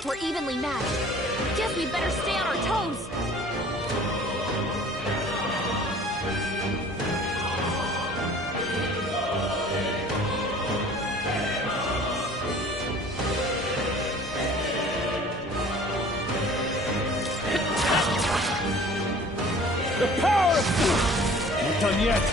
We're evenly matched. Guess we better stay on our toes. The power of... Not done yet.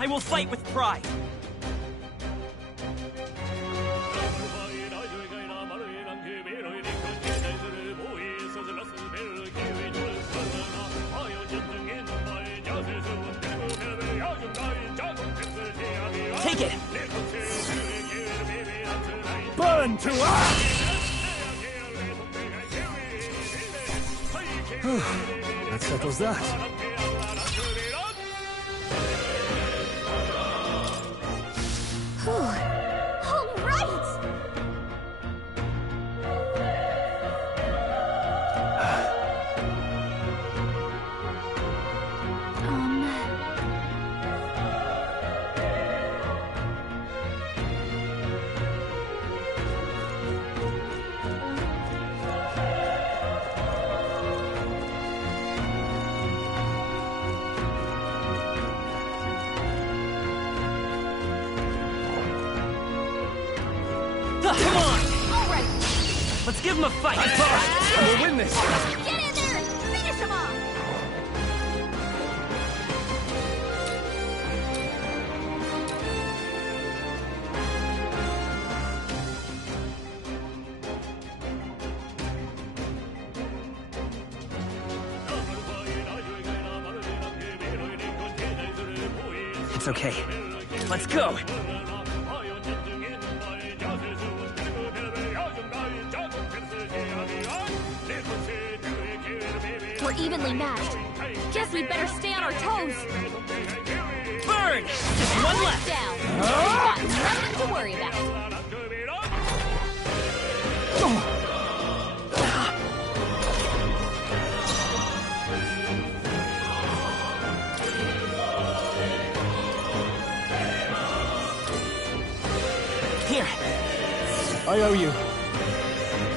I will fight with pride. Take it! Burn to ash! That settles that. All right! Come on! All right! Let's give him a fight! We'll win this! Get in there and finish him off! It's okay. Let's go! We're evenly matched. Guess we'd better stay on our toes. Burn! Just one left! Down. We've got nothing to worry about. Here. I owe you.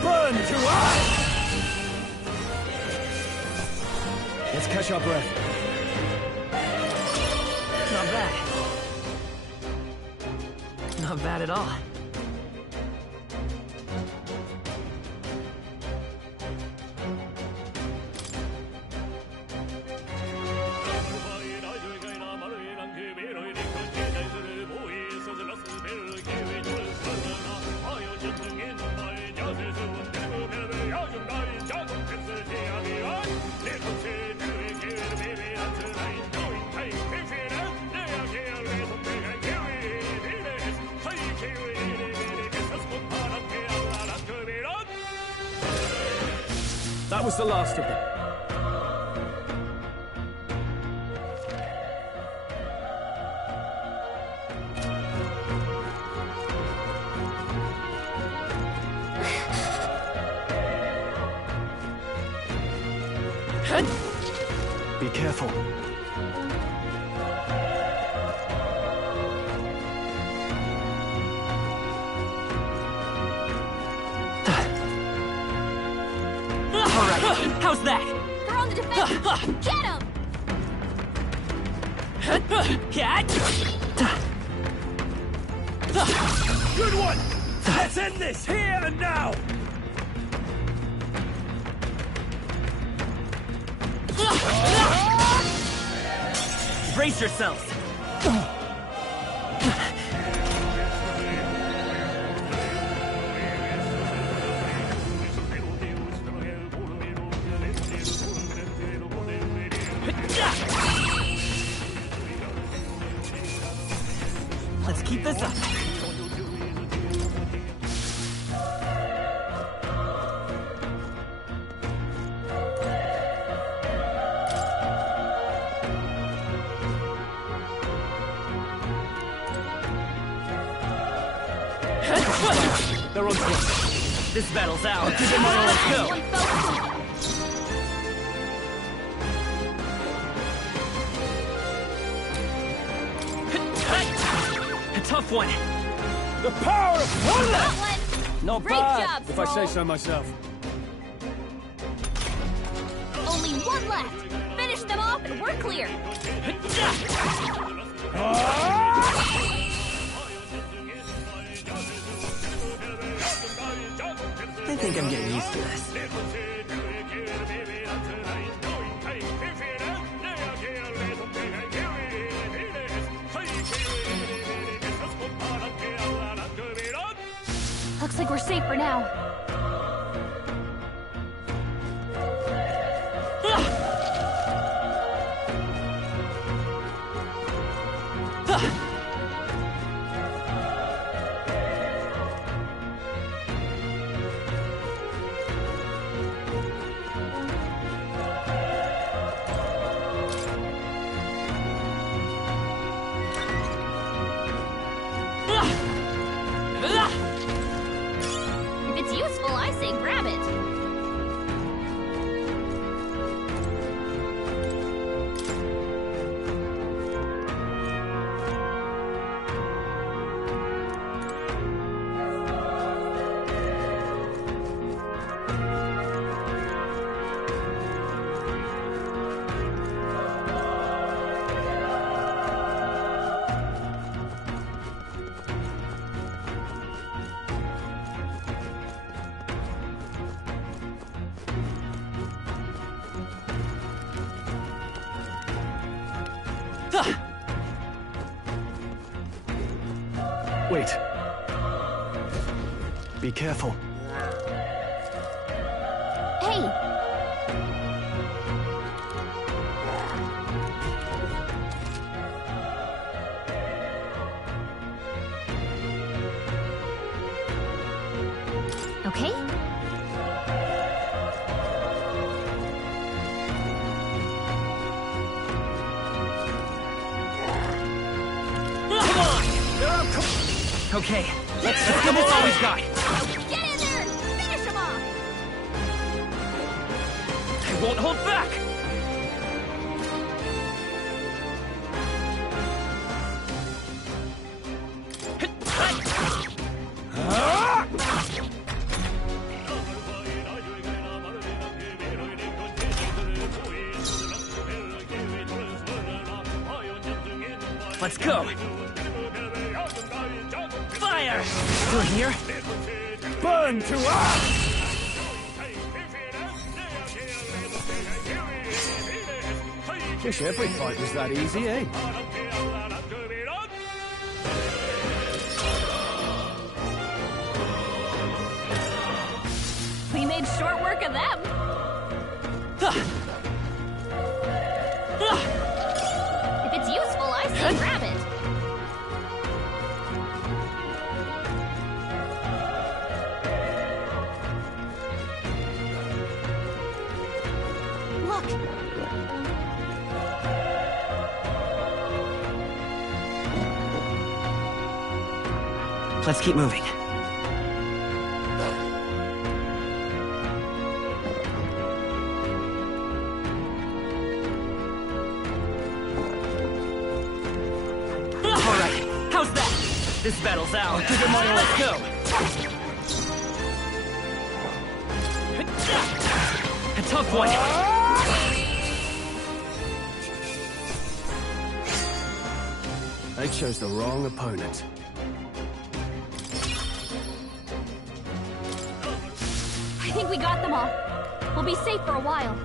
Burn to ash! Let's catch our breath. Not bad. Not bad at all. That was the last of them. Be careful. How's that? They're on the defense. Get him! Good one! Let's end this here and now! Brace yourselves! Let's keep this up. They're on top. This battle's ours. Let's go. A tough one. The power of one left! Not Great bad, job, if I say Thrall. so myself. Only one left. Finish them off and we're clear. I think I'm getting used to this. Looks like we're safe for now. Wait. Be careful. Hey! Okay? Okay, let's give us all we've got. Get in there! Finish him off! I won't hold back! Let's go! Fire! Through here? Burn to us! Wish every fight was that easy, eh? We made short work of them! If it's useful, I say grab it! Let's keep moving. Alright, how's that? This battle's out. Give it my all. Let's go! A tough one! They chose the wrong opponent. I think we got them all. We'll be safe for a while.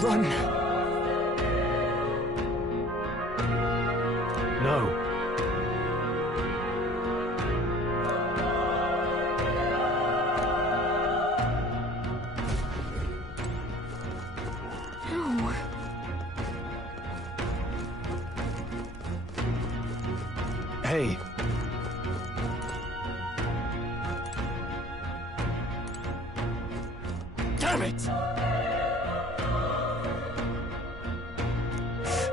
Run! No. No. Hey. Damn it!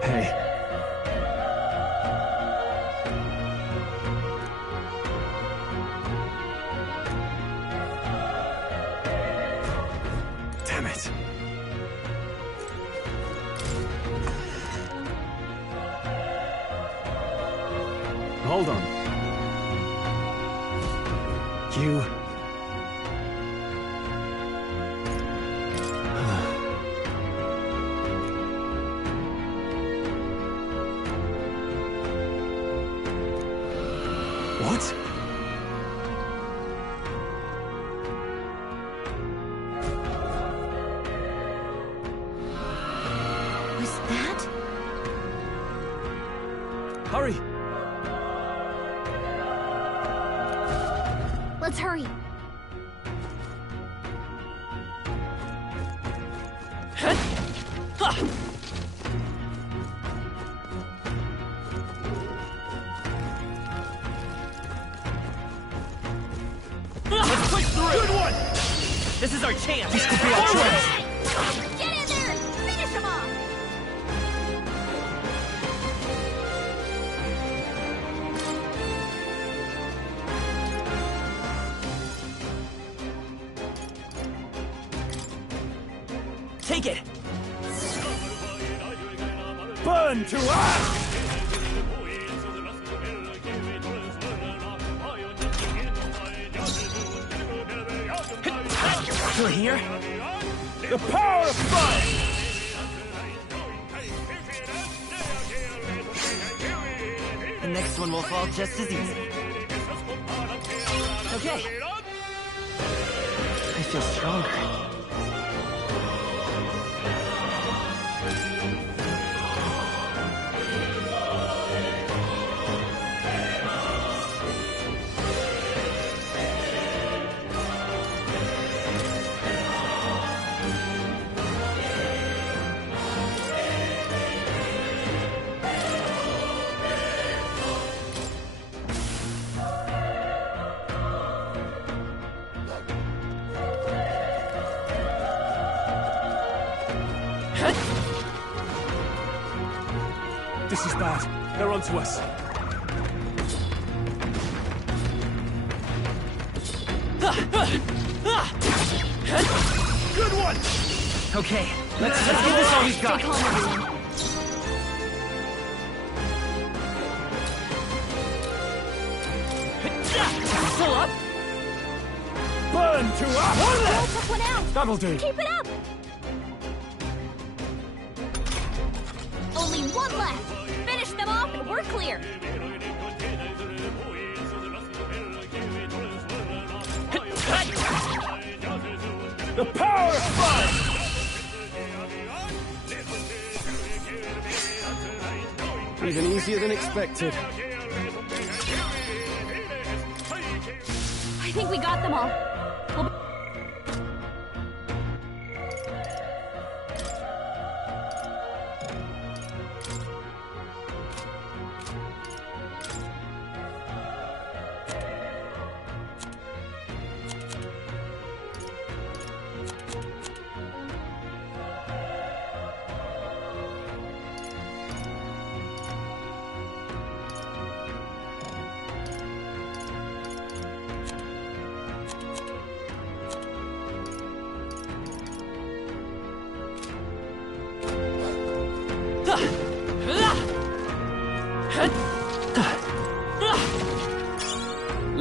Hey. Damn it. Hold on. You... What? Was that? Hurry! Let's hurry. Let's push through! Good one! This is our chance! This could be our chance! Get in there! Finish him off! Take it! Burn to ash! You're here? The power of fire! The next one will fall just as easy. Okay. I feel stronger. This is bad. They're onto us. Good one! Okay, let's give this all we've got. Stay calm, everyone. Still up? Burn to ash! Roll took one out. That'll do. Keep it up. Only one left. Finish them off and we're clear. The power of fire! Even easier than expected. I think we got them all. We'll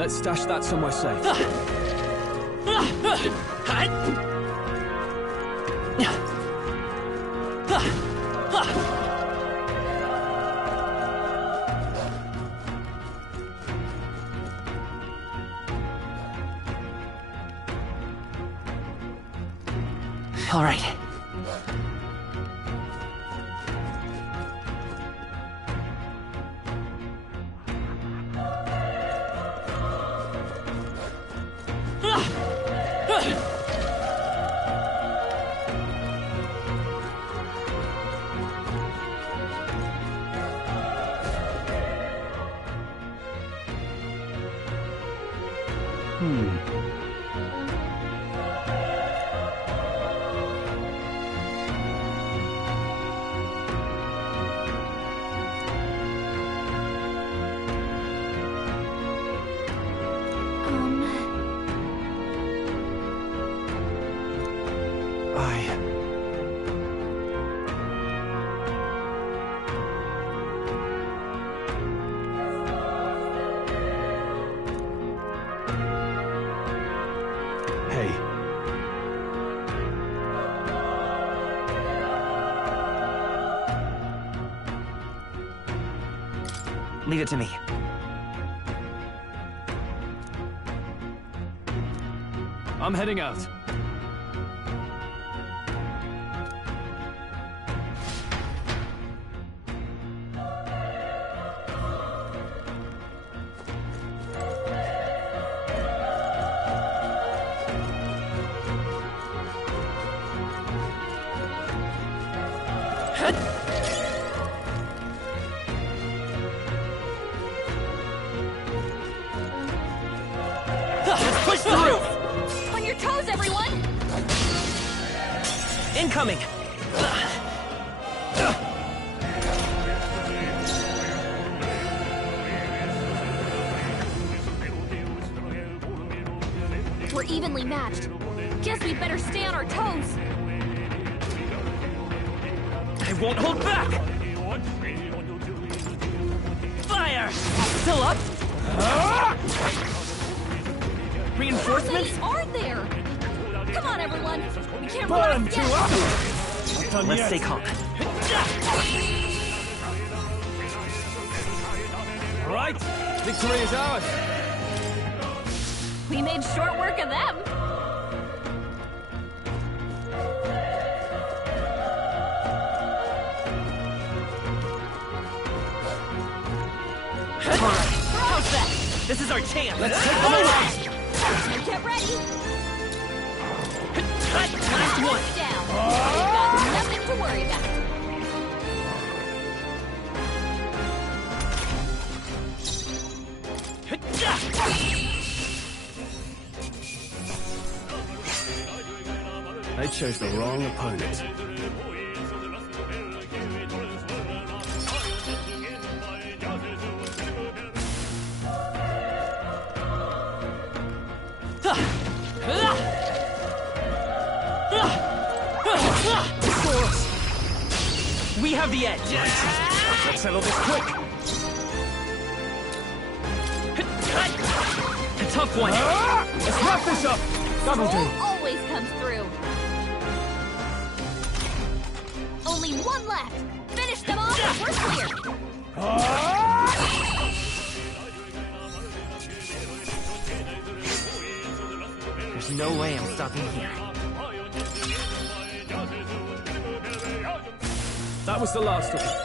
Let's stash that somewhere safe. All right. Leave it to me. I'm heading out. Push through! On your toes, everyone! Incoming! We're evenly matched. Guess we better stay on our toes. won't hold back! Fire! Still up? Reinforcements? How many are there? Come on, everyone. We can't Burn run to yet. Let's stay calm. All right, victory is ours. We made short work of them. How's that? This is our chance. Let's take them out. Get ready. Last one. Down. We've got nothing to worry about. They chose the wrong opponent. We have the edge. Let's settle this quick. A tough one. Let's wrap this up. That'll do. Always comes through. Only one left. Finish them off and we're clear. There's no way I'm stopping here. That was the last of it.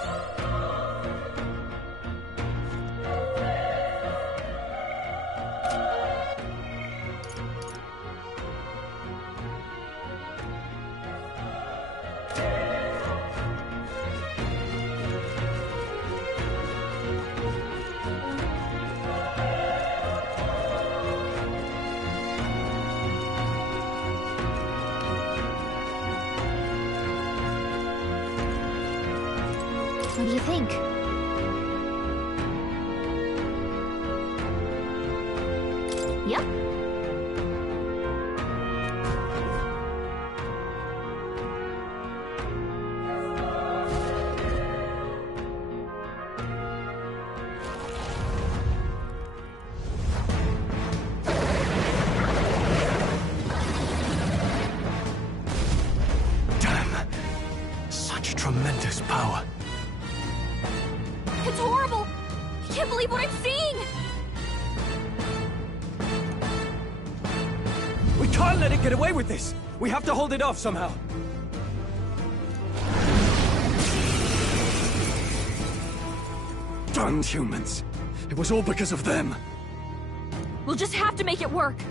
What do you think? Yep. Damn. Such tremendous power. It's horrible! I can't believe what I'm seeing! We can't let it get away with this. We have to hold it off somehow. Damned humans. It was all because of them. We'll just have to make it work.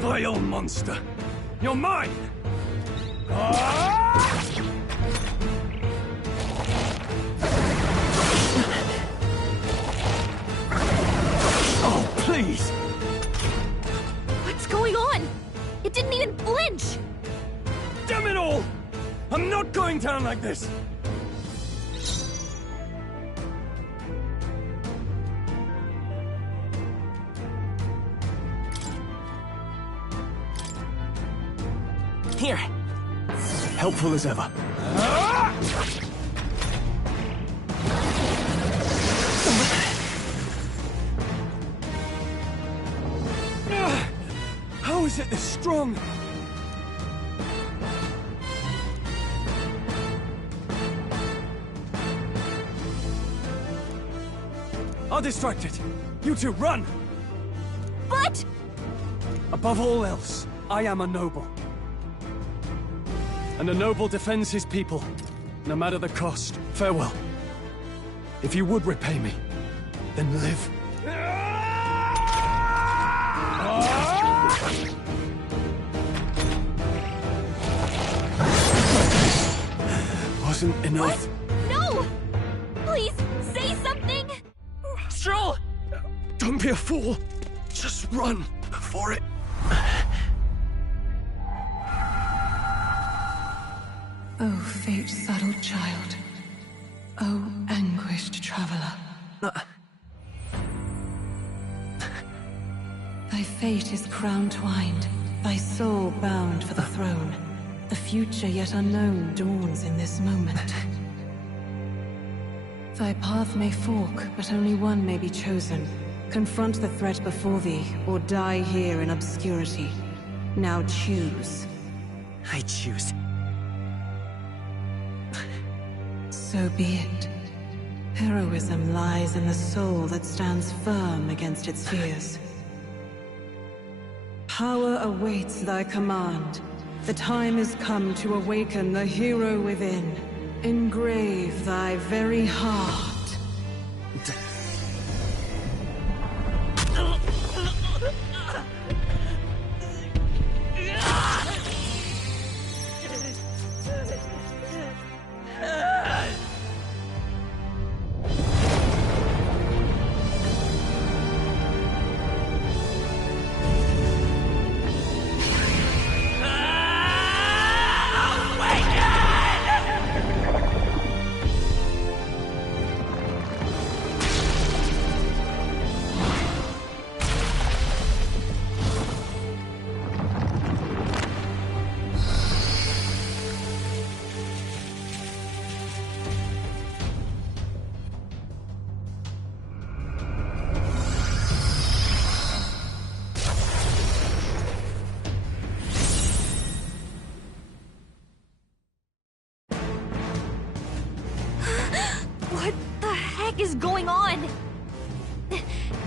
Vile monster. You're mine! Oh, please! What's going on? It didn't even flinch! Damn it all! I'm not going down like this! Here. Helpful as ever. How is it this strong? I'll distract it. You two, run! But... Above all else, I am a noble. And a noble defends his people, no matter the cost. Farewell. If you would repay me, then live. Wasn't enough. What? No! Please, say something! Stroll! Don't be a fool. Just run for it. Oh, fate-saddled child. Oh, anguished traveler. Thy fate is crown-twined, thy soul bound for the throne. The future yet unknown dawns in this moment. Thy path may fork, but only one may be chosen. Confront the threat before thee, or die here in obscurity. Now choose. I choose. So be it. Heroism lies in the soul that stands firm against its fears. Power awaits thy command. The time is come to awaken the hero within. Engrave thy very heart. Is going on?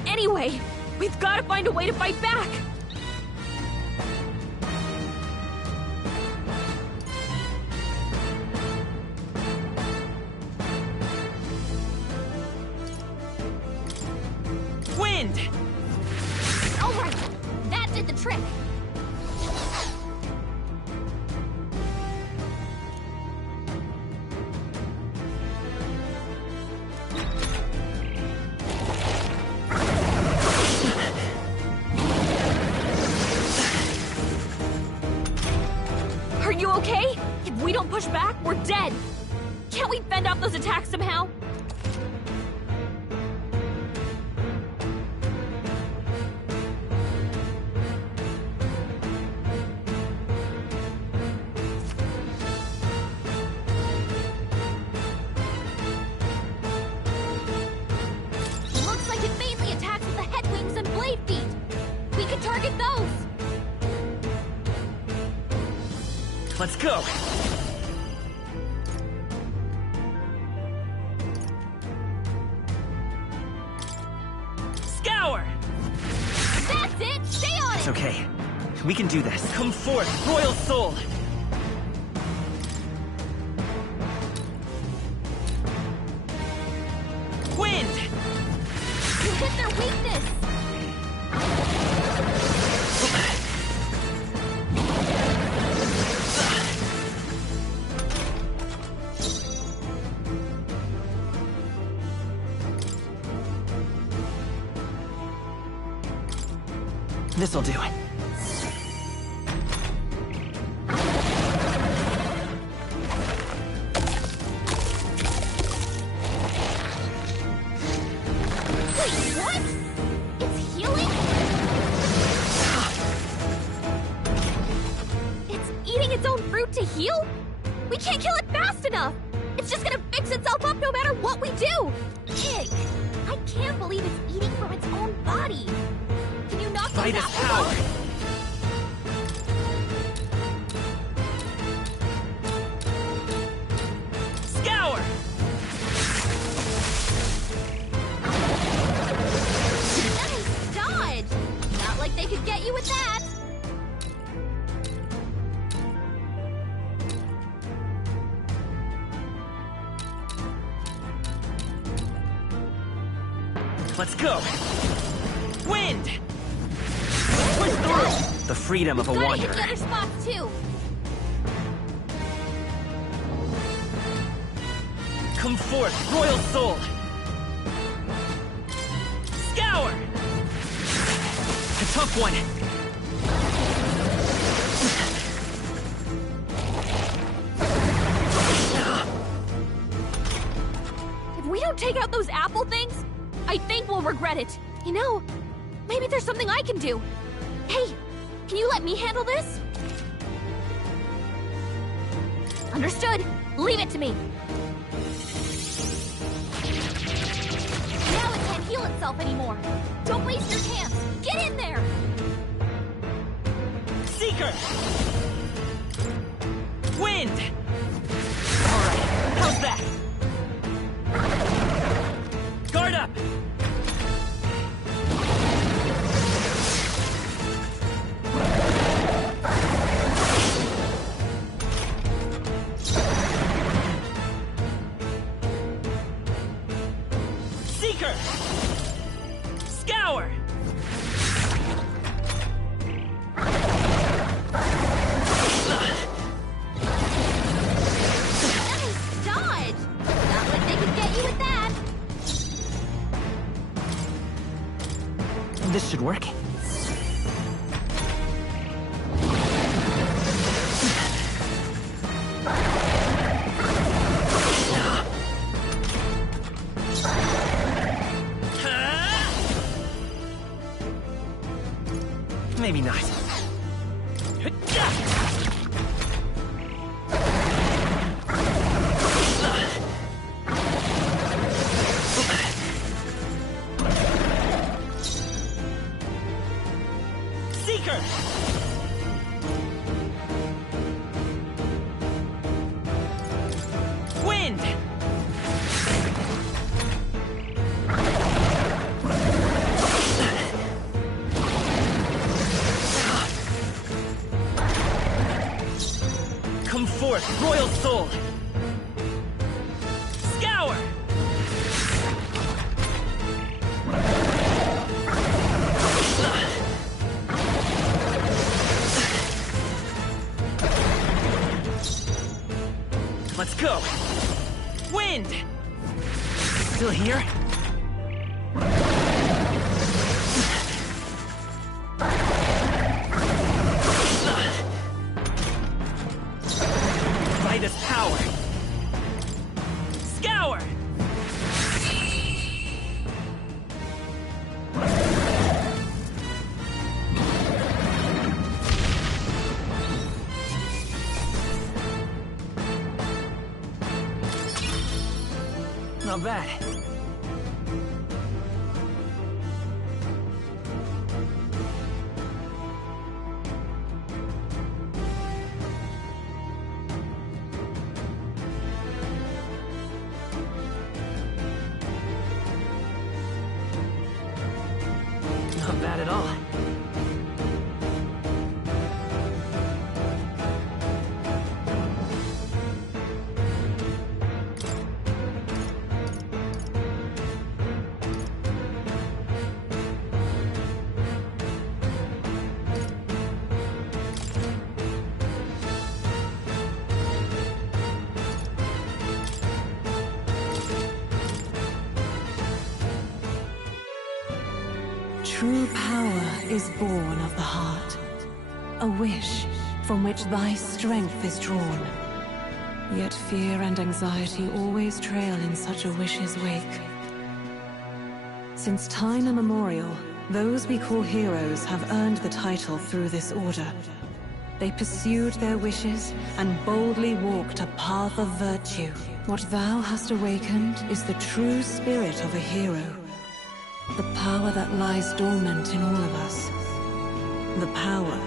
Anyway, we've got to find a way to fight back. Wind! All right, that did the trick. Are you okay? If we don't push back, we're dead. Can't we fend off those attacks somehow? Looks like it mainly attacks with the head wings and blade feet. We could target those. Let's go! Scour! That's it! Stay on It's it! okay. We can do this. Come forth, Royal Soul! Wind! You hit their weakness! This'll do it. Wait, what? It's healing? It's eating its own fruit to heal? We can't kill it fast enough! It's just gonna fix itself up no matter what we do! Pig! I can't believe it's eating from its own body! Can you knock By those this apples power! off? Scour! Nice dodge! Not like they could get you with that! Let's go! Wind! Push through! The freedom of a Gotta hit wanderer. the other spots too! Come forth, Royal Soul! Scour! A tough one! If we don't take out those apple things, I think we'll regret it. You know, maybe there's something I can do. Hey, can you let me handle this? Understood. Leave it to me. Now it can't heal itself anymore. Don't waste your chance. Get in there! Seeker! Wind! Alright, how's that? Guard up! Seeker! Scour! Nice dodge! Not like they could get you with that. This should work. Maybe not. Seeker! Wind! Come forth, Royal Soul! Scour! Let's go! Wind! Still here? Brightest power! Scour! Not bad. Not bad at all. True power is born of the heart, a wish from which thy strength is drawn. Yet fear and anxiety always trail in such a wish's wake. Since time immemorial, those we call heroes have earned the title through this order. They pursued their wishes and boldly walked a path of virtue. What thou hast awakened is the true spirit of a hero. The power that lies dormant in all of us. The power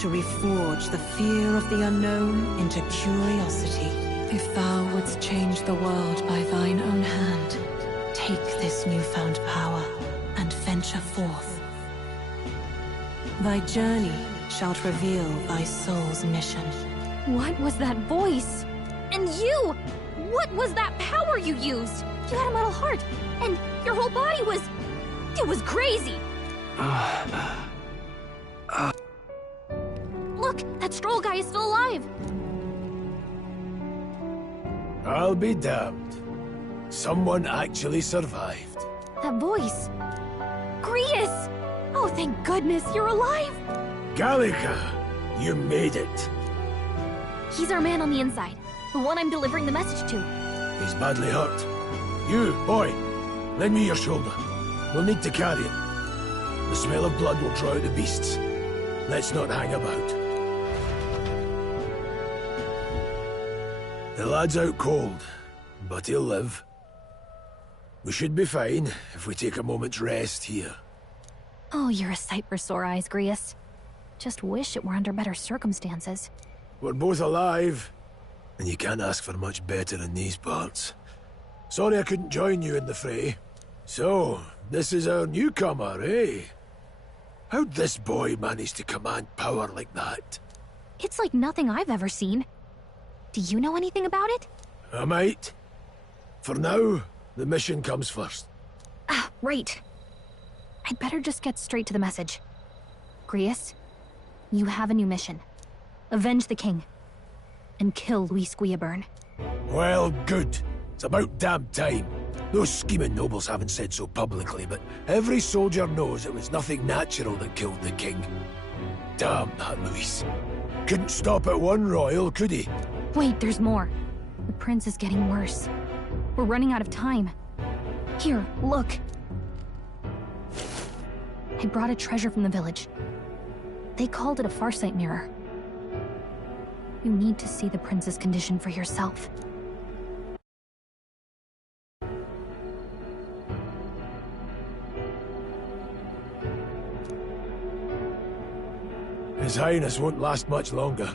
to reforge the fear of the unknown into curiosity. If thou wouldst change the world by thine own hand, take this newfound power and venture forth. Thy journey shalt reveal thy soul's mission. What was that voice? And you! What was that power you used? You had a metal heart, and your whole body was... It was crazy! Look, that Stroll guy is still alive! I'll be damned. Someone actually survived. That voice... Grius! Oh, thank goodness, you're alive! Gallica, you made it. He's our man on the inside. The one I'm delivering the message to. He's badly hurt. You, boy, lend me your shoulder. We'll need to carry it. The smell of blood will draw out the beasts. Let's not hang about. The lad's out cold, but he'll live. We should be fine if we take a moment's rest here. Oh, you're a sight for sore eyes, Grius. Just wish it were under better circumstances. We're both alive, and you can't ask for much better in these parts. Sorry I couldn't join you in the fray. So, this is our newcomer, eh? How'd this boy manage to command power like that? It's like nothing I've ever seen. Do you know anything about it? I might. For now, the mission comes first. Ah, right. I'd better just get straight to the message. Grius, you have a new mission. Avenge the king. And kill Luis Guillaburn. Well, good. It's about damn time. Those scheming nobles haven't said so publicly, but every soldier knows it was nothing natural that killed the king. Damn that Luis. Couldn't stop at one royal, could he? Wait, there's more. The prince is getting worse. We're running out of time. Here, look. I brought a treasure from the village. They called it a Farsight mirror. You need to see the prince's condition for yourself. His Highness won't last much longer.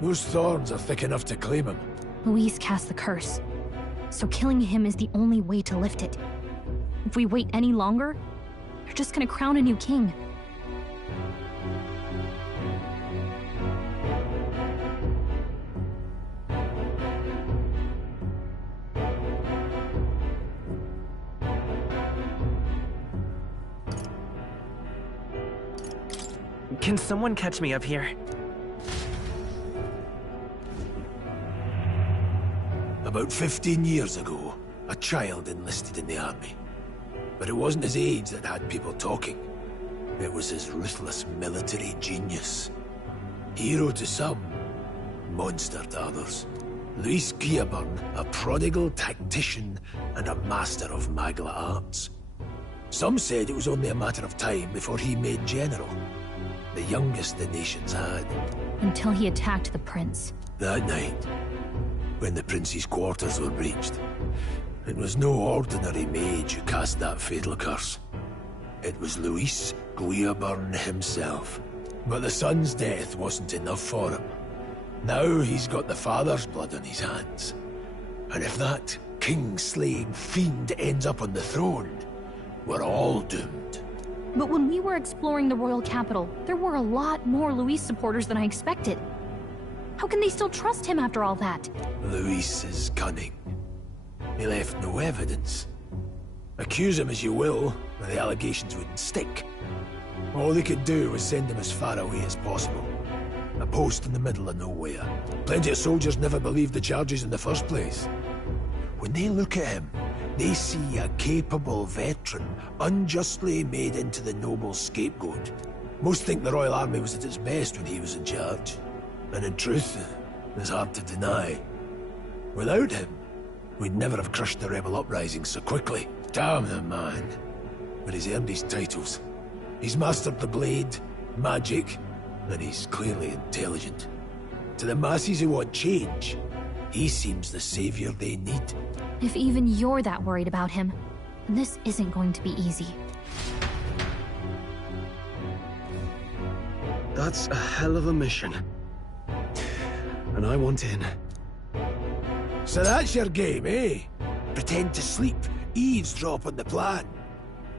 Those thorns are thick enough to claim him. Luis cast the curse, so killing him is the only way to lift it. If we wait any longer, they're just gonna crown a new king. Can someone catch me up here? About 15 years ago, a child enlisted in the army. But it wasn't his age that had people talking. It was his ruthless military genius. Hero to some, monster to others. Luis Guillaburn, a prodigal tactician and a master of Magla arts. Some said it was only a matter of time before he made general. The youngest the nations had. Until he attacked the prince. That night, when the prince's quarters were breached, it was no ordinary mage who cast that fatal curse. It was Luis Guillaburn himself. But the son's death wasn't enough for him. Now he's got the father's blood on his hands. And if that king-slaying fiend ends up on the throne, we're all doomed. But when we were exploring the royal capital, there were a lot more Luis supporters than I expected. How can they still trust him after all that? Luis is cunning. He left no evidence. Accuse him as you will, but the allegations wouldn't stick. All they could do was send him as far away as possible. A post in the middle of nowhere. Plenty of soldiers never believed the charges in the first place. When they look at him, they see a capable veteran unjustly made into the noble scapegoat. Most think the Royal Army was at its best when he was in charge. And in truth, it's hard to deny. Without him, we'd never have crushed the rebel uprising so quickly. Damn the man. But he's earned his titles. He's mastered the blade, magic, and he's clearly intelligent. To the masses who want change, he seems the savior they need. If even you're that worried about him, then this isn't going to be easy. That's a hell of a mission. And I want in. So that's your game, eh? Pretend to sleep, eavesdrop on the plan.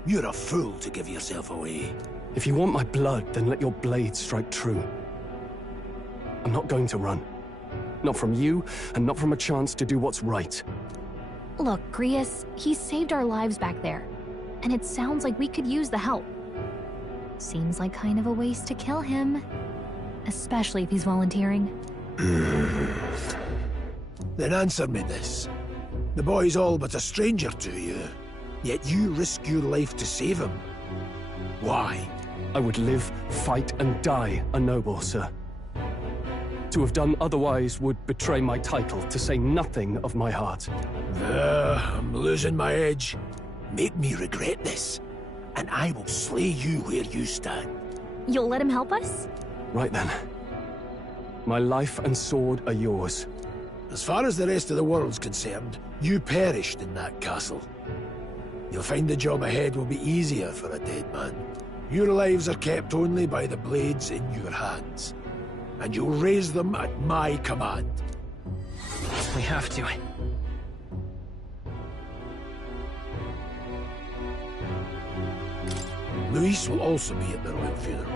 You're a fool to give yourself away. If you want my blood, then let your blade strike true. I'm not going to run. Not from you, and not from a chance to do what's right. Look, Grius, he saved our lives back there. And it sounds like we could use the help. Seems like kind of a waste to kill him. Especially if he's volunteering. Then answer me this. The boy's all but a stranger to you, yet you risk your life to save him. Why? I would live, fight, and die a noble, sir. To have done otherwise would betray my title, to say nothing of my heart. I'm losing my edge. Make me regret this, and I will slay you where you stand. You'll let him help us? Right then. My life and sword are yours. As far as the rest of the world's concerned, you perished in that castle. You'll find the job ahead will be easier for a dead man. Your lives are kept only by the blades in your hands, and you'll raise them at my command. We have to. Luis will also be at the royal funeral.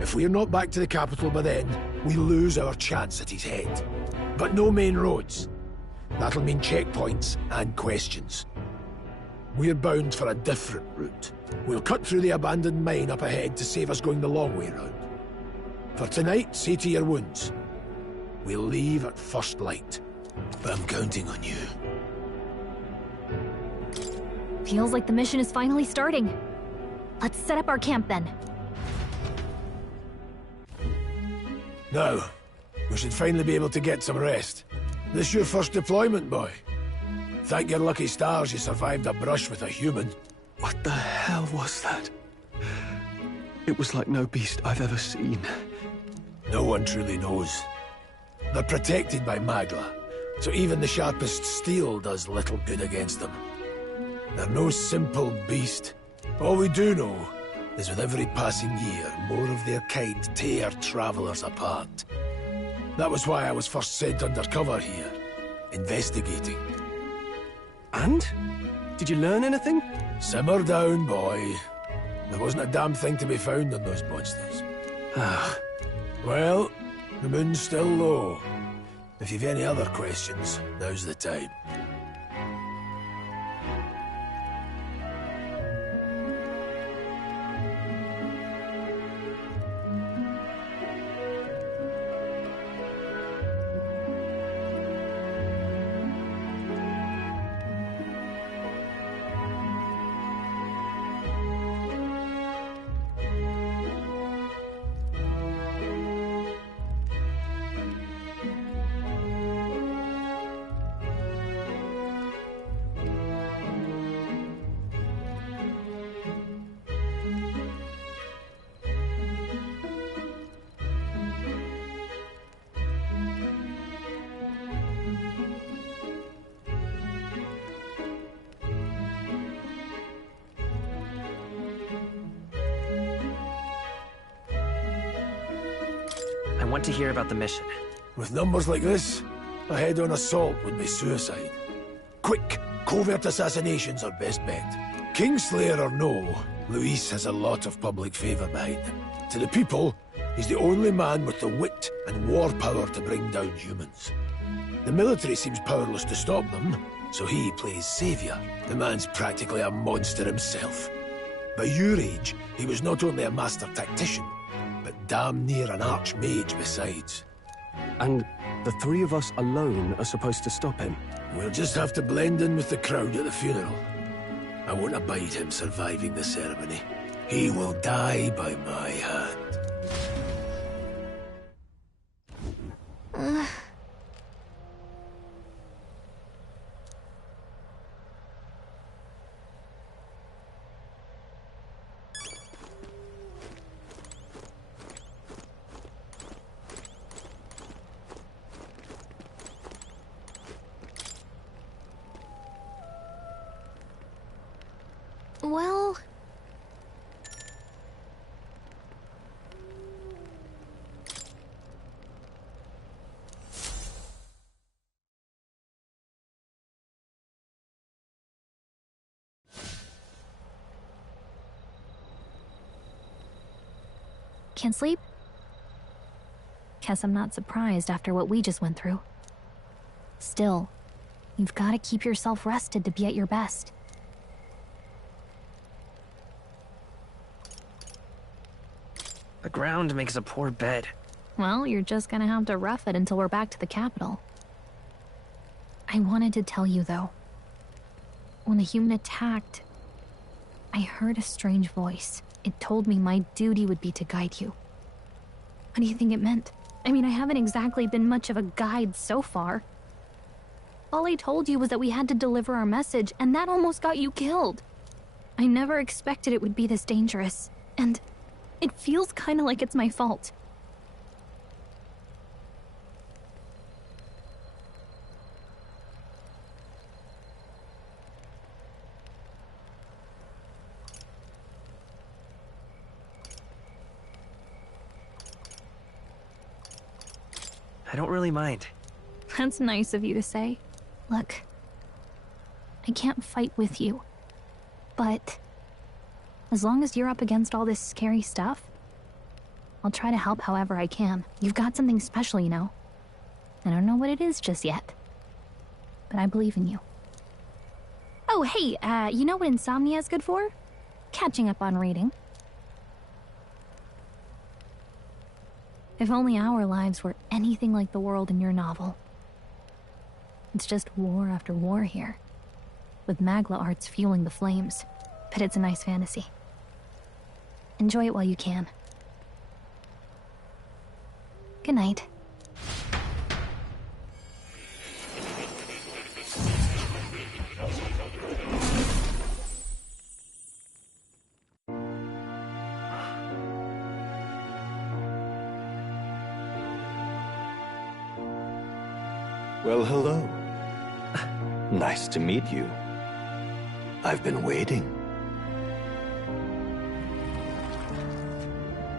If we're not back to the capital by then, we lose our chance at his head. But no main roads. That'll mean checkpoints and questions. We're bound for a different route. We'll cut through the abandoned mine up ahead to save us going the long way round. For tonight, see to your wounds. We'll leave at first light. I'm counting on you. Feels like the mission is finally starting. Let's set up our camp then. Now, we should finally be able to get some rest. This your first deployment, boy? Thank your lucky stars you survived a brush with a human. What the hell was that? It was like no beast I've ever seen. No one truly knows. They're protected by Magla, so even the sharpest steel does little good against them. They're no simple beast. All we do know is with every passing year, more of their kind tear travelers apart. That was why I was first sent undercover here, investigating. And? Did you learn anything? Simmer down, boy. There wasn't a damn thing to be found on those monsters. Well, the moon's still low. If you've any other questions, now's the time. I want to hear about the mission. With numbers like this, a head-on assault would be suicide. Quick, covert assassinations are best bet. Kingslayer or no, Luis has a lot of public favor behind him. To the people, he's the only man with the wit and war power to bring down humans. The military seems powerless to stop them, so he plays savior. The man's practically a monster himself. By your age, he was not only a master tactician, but damn near an archmage besides. And the three of us alone are supposed to stop him? We'll just have to blend in with the crowd at the funeral. I won't abide him surviving the ceremony. He will die by my hand. Well... Can't sleep? Guess I'm not surprised after what we just went through. Still, you've got to keep yourself rested to be at your best. The ground makes a poor bed. Well, you're just gonna have to rough it until we're back to the capital. I wanted to tell you, though. When the human attacked, I heard a strange voice. It told me my duty would be to guide you. What do you think it meant? I mean, I haven't exactly been much of a guide so far. All I told you was that we had to deliver our message, and that almost got you killed. I never expected it would be this dangerous, and it feels kind of like it's my fault. I don't really mind. That's nice of you to say. Look, I can't fight with you, but as long as you're up against all this scary stuff, I'll try to help however I can. You've got something special, you know. I don't know what it is just yet, but I believe in you. Oh, hey, you know what insomnia is good for? Catching up on reading. If only our lives were anything like the world in your novel. It's just war after war here, with Magla arts fueling the flames, but it's a nice fantasy. Enjoy it while you can. Good night. Well, hello. Nice to meet you. I've been waiting.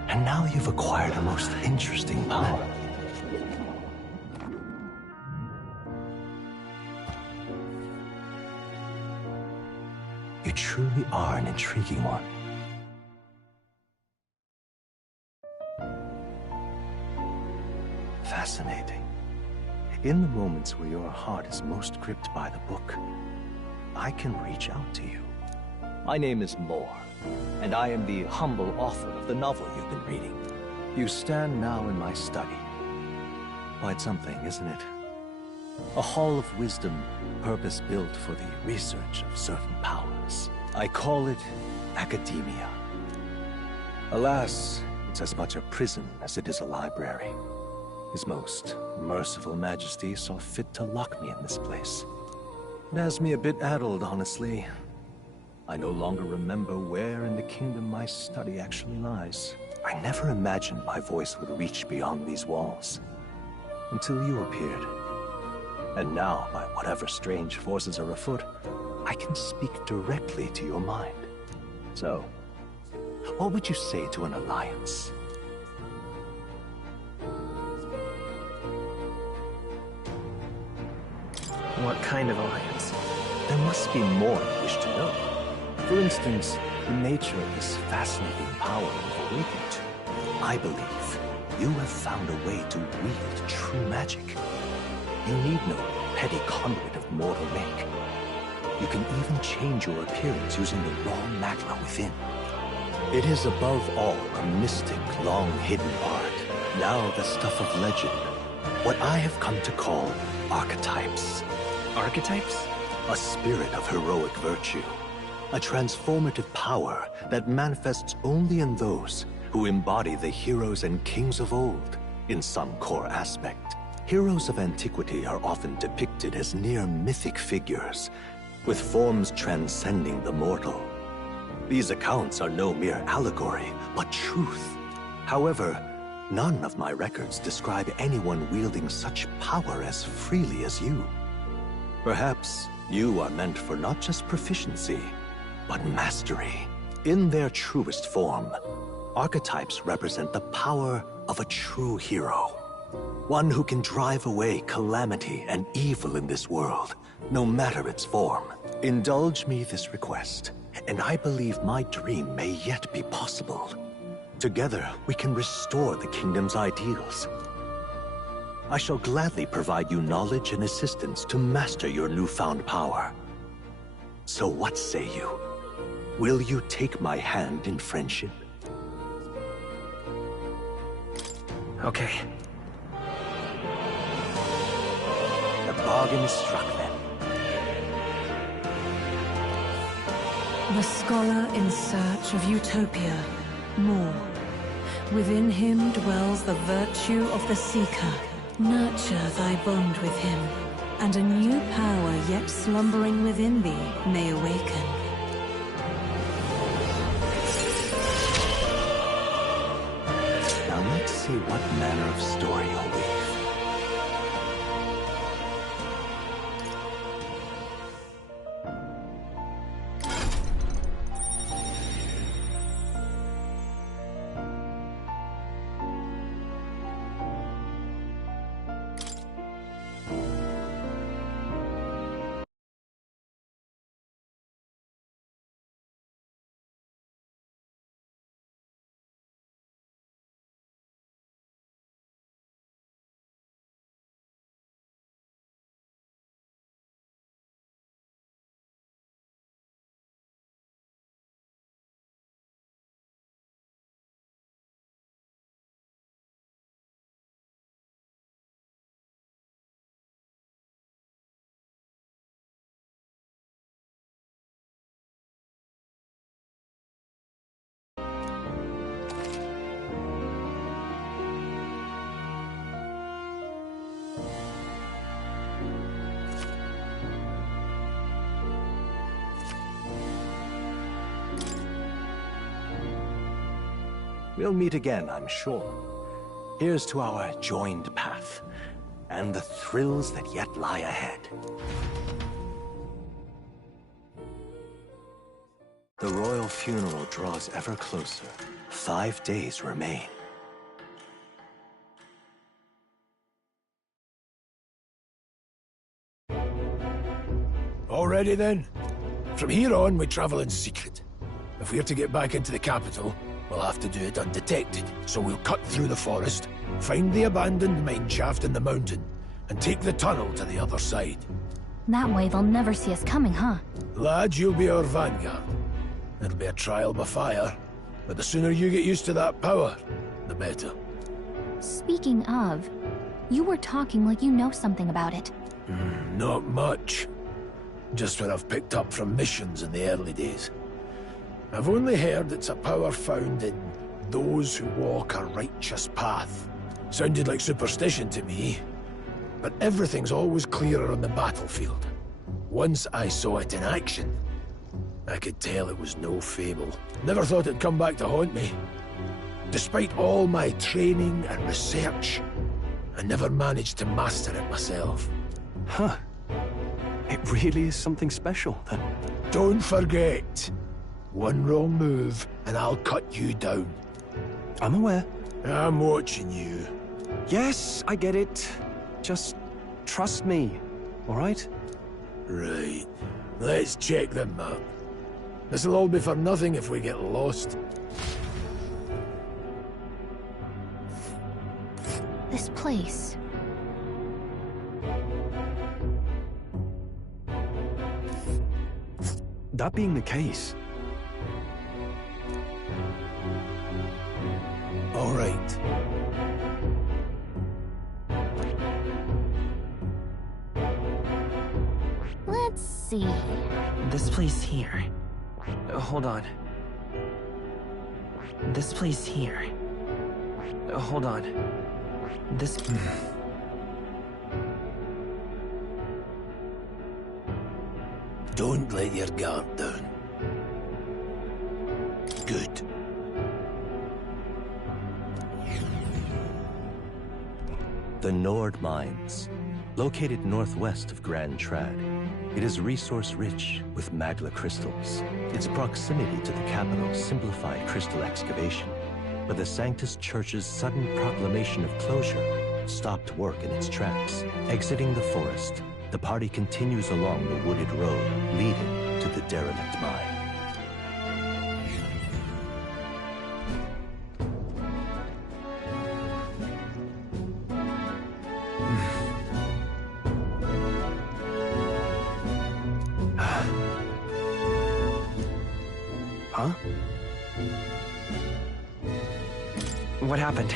And now you've acquired a most interesting power. You truly are an intriguing one. Fascinating. In the moments where your heart is most gripped by the book, I can reach out to you. My name is Moore, and I am the humble author of the novel you've been reading. You stand now in my study. Quite something, isn't it? A hall of wisdom, purpose-built for the research of certain powers. I call it academia. Alas, it's as much a prison as it is a library. His most merciful majesty saw fit to lock me in this place. It has me a bit addled, honestly. I no longer remember where in the kingdom my study actually lies. I never imagined my voice would reach beyond these walls. Until you appeared. And now, by whatever strange forces are afoot, I can speak directly to your mind. So, what would you say to an alliance? What kind of alliance? There must be more you wish to know. For instance, the nature of this fascinating power you've awakened to. I believe you have found a way to wield true magic. You need no petty conduit of mortal make. You can even change your appearance using the raw magma within. It is above all a mystic, long-hidden art, now the stuff of legend. What I have come to call archetypes. Archetypes? A spirit of heroic virtue. A transformative power that manifests only in those who embody the heroes and kings of old in some core aspect. Heroes of antiquity are often depicted as near mythic figures, with forms transcending the mortal. These accounts are no mere allegory, but truth. However, none of my records describe anyone wielding such power as freely as you. Perhaps you are meant for not just proficiency, but mastery. In their truest form, archetypes represent the power of a true hero. One who can drive away calamity and evil in this world, no matter its form. Indulge me this request, and I believe my dream may yet be possible. Together, we can restore the kingdom's ideals. I shall gladly provide you knowledge and assistance to master your newfound power. So what say you? Will you take my hand in friendship? Okay. The bargain is struck then. The scholar in search of utopia. More. Within him dwells the virtue of the Seeker. Nurture thy bond with him, and a new power yet slumbering within thee may awaken. Now let's see what manner of story you'll weave. We'll meet again, I'm sure. Here's to our joined path, and the thrills that yet lie ahead. The royal funeral draws ever closer. 5 days remain. Already then? From here on, we travel in secret. If we're to get back into the capital, we'll have to do it undetected. So we'll cut through the forest, find the abandoned mine shaft in the mountain, and take the tunnel to the other side. That way they'll never see us coming, huh? Lad, you'll be our vanguard. It'll be a trial by fire, but the sooner you get used to that power, the better. Speaking of, you were talking like you know something about it. Not much. Just what I've picked up from missions in the early days. I've only heard it's a power found in those who walk a righteous path. Sounded like superstition to me, but everything's always clearer on the battlefield. Once I saw it in action, I could tell it was no fable. Never thought it'd come back to haunt me. Despite all my training and research, I never managed to master it myself. Huh. It really is something special, then. Don't forget. One wrong move, and I'll cut you down. I'm aware. I'm watching you. Yes, I get it. Just trust me, all right? Right. Let's check the map. This'll all be for nothing if we get lost. This place. That being the case... All right. Let's see. This place here. Hold on. This place here. Hold on. This... Don't let your guard down. Good. The Nord Mines, located northwest of Grand Trad. It is resource-rich with magla crystals. Its proximity to the capital simplified crystal excavation, but the Sanctus Church's sudden proclamation of closure stopped work in its tracks. Exiting the forest, the party continues along the wooded road leading to the derelict mine. Huh? What happened?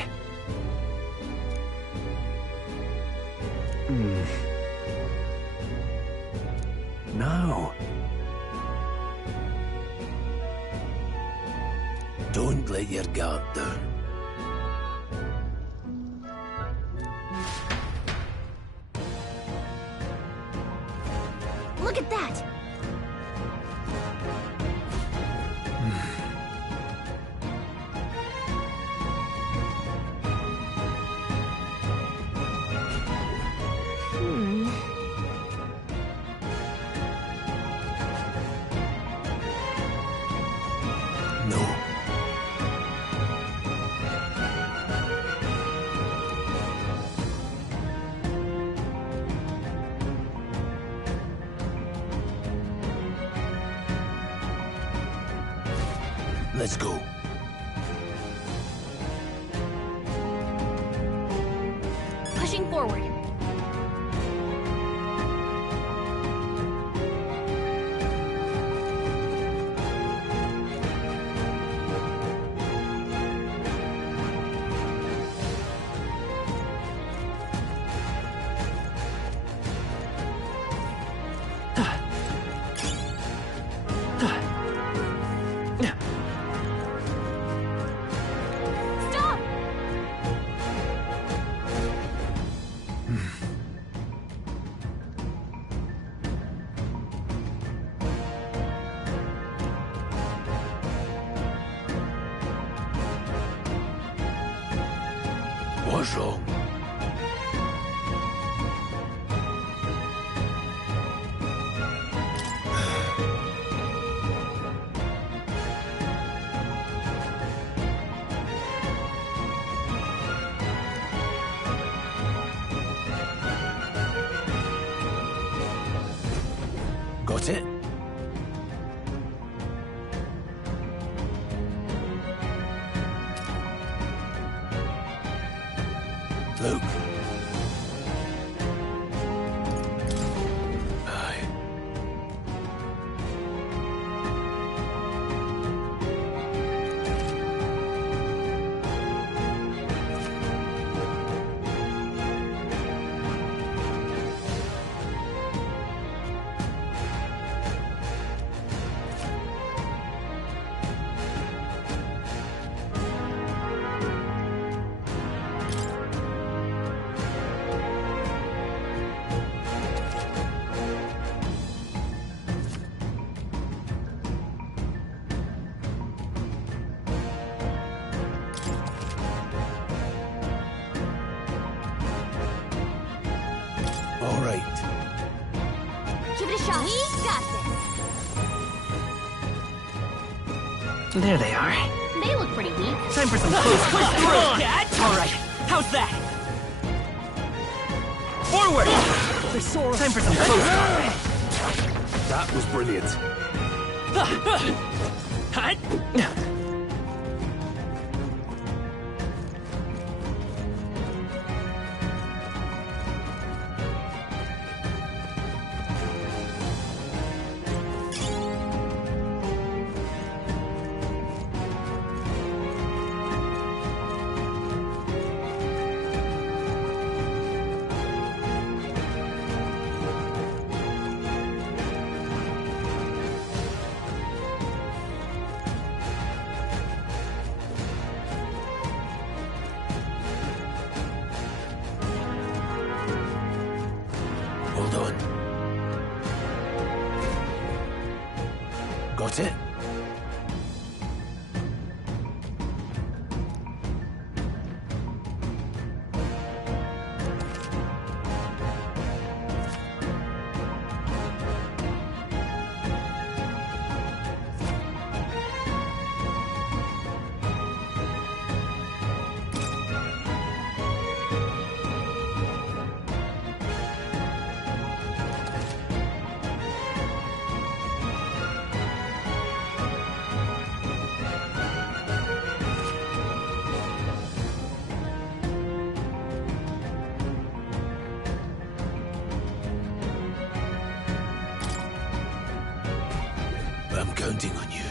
No. Don't let your guard down. Look at that! Let's go. Pushing forward. What's wrong? Got it? Luke. Aye. All right. Give it a shot. We got this. There they are. They look pretty weak. Time for some close combat. All right. How's that? Forward! They saw us. Time for some close combat. That was brilliant. Hold on. Got it? I'm counting on you.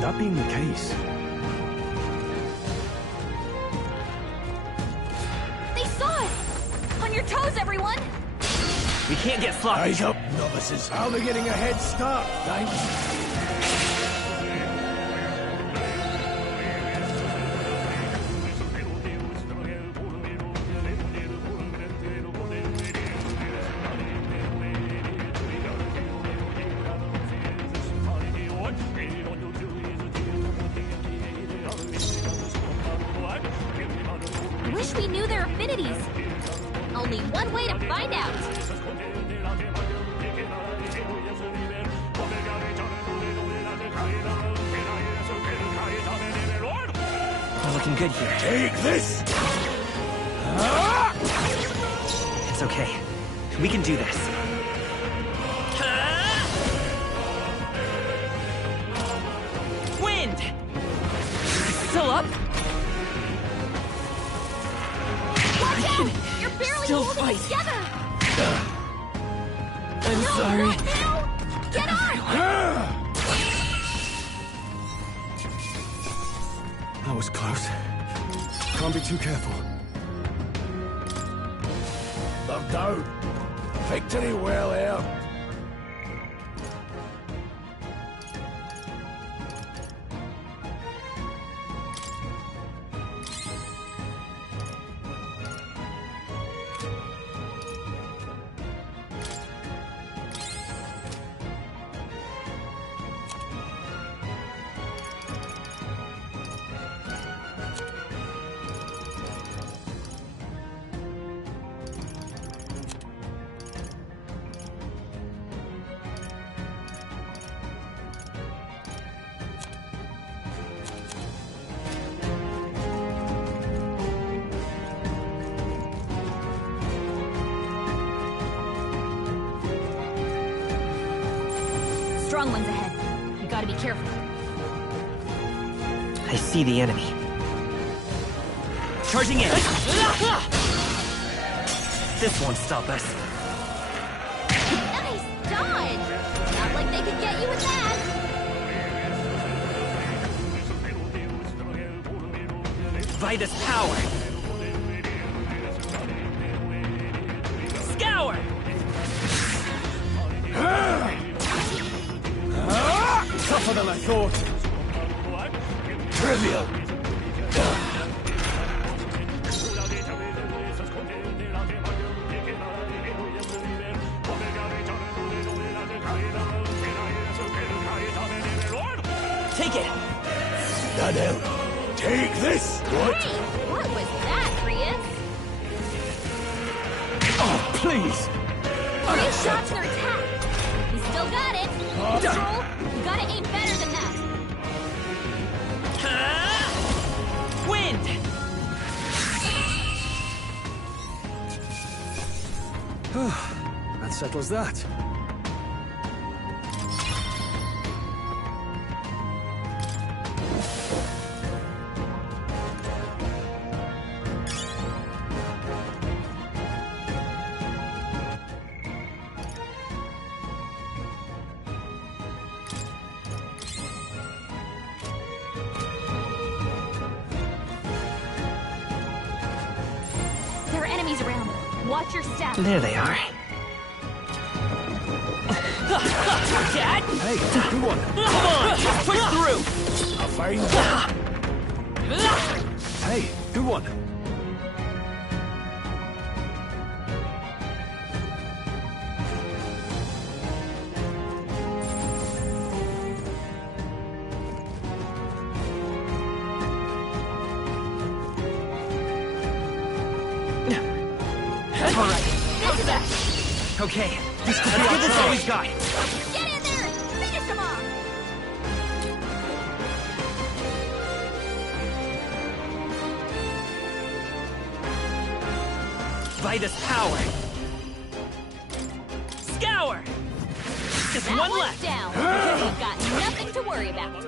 That being the case, They saw us! On your toes, everyone! We can't get sloppy. Eyes up, novices. I'll be getting a head start, thanks. Wish we knew their affinities. Only one way to find out. We're looking good here. Take this! It's okay. We can do this. Wind! Still up? Watch out! You're barely still holding fight. it together! I'm sorry. Not now! Get up! That was close. Can't be too careful. Look out! Victory well out. Strong ones ahead. You gotta be careful. I see the enemy. Charging in! This won't stop us. Nice dodge! Not like they could get you with that! Vitus power! Scour! Tougher than I thought. Trivial. Take it! That out. Take this! What? Hey, what was that, Prius? Oh, please! Three shots in their attack! We still got it! Control, you gotta aim better than that! Wind! That settles that. There are enemies around. Watch your step. There they are. Dad! Hey, good one. Come on! Push through! I'll find Hey, good one. All right. Okay, let's give this all we've got. Get in there! Finish them off! Vitus power. Scour! Just That one one's left. down. You've got nothing to worry about.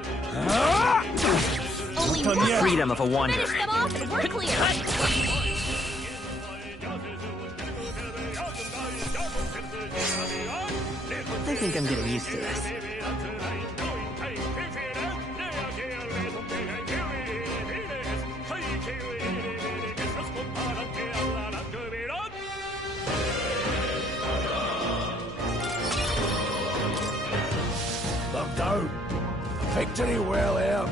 Only one left. Freedom of a wanderer. Finish them off and we're clear. I think I'm getting used to this. Victory well earned.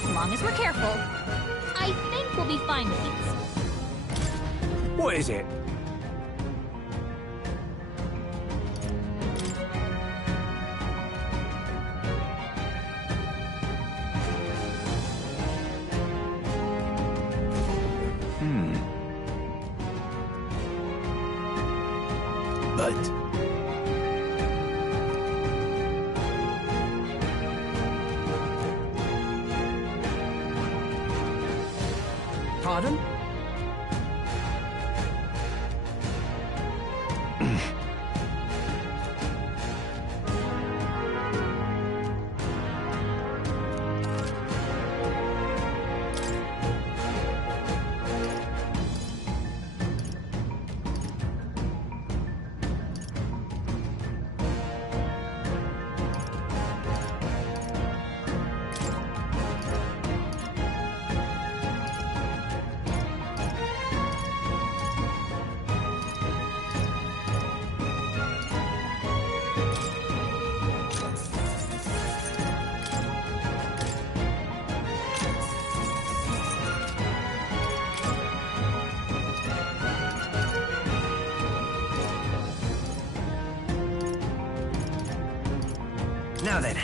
As long as we're careful, I think we'll be fine with these. What is it? But... Pardon? Now then.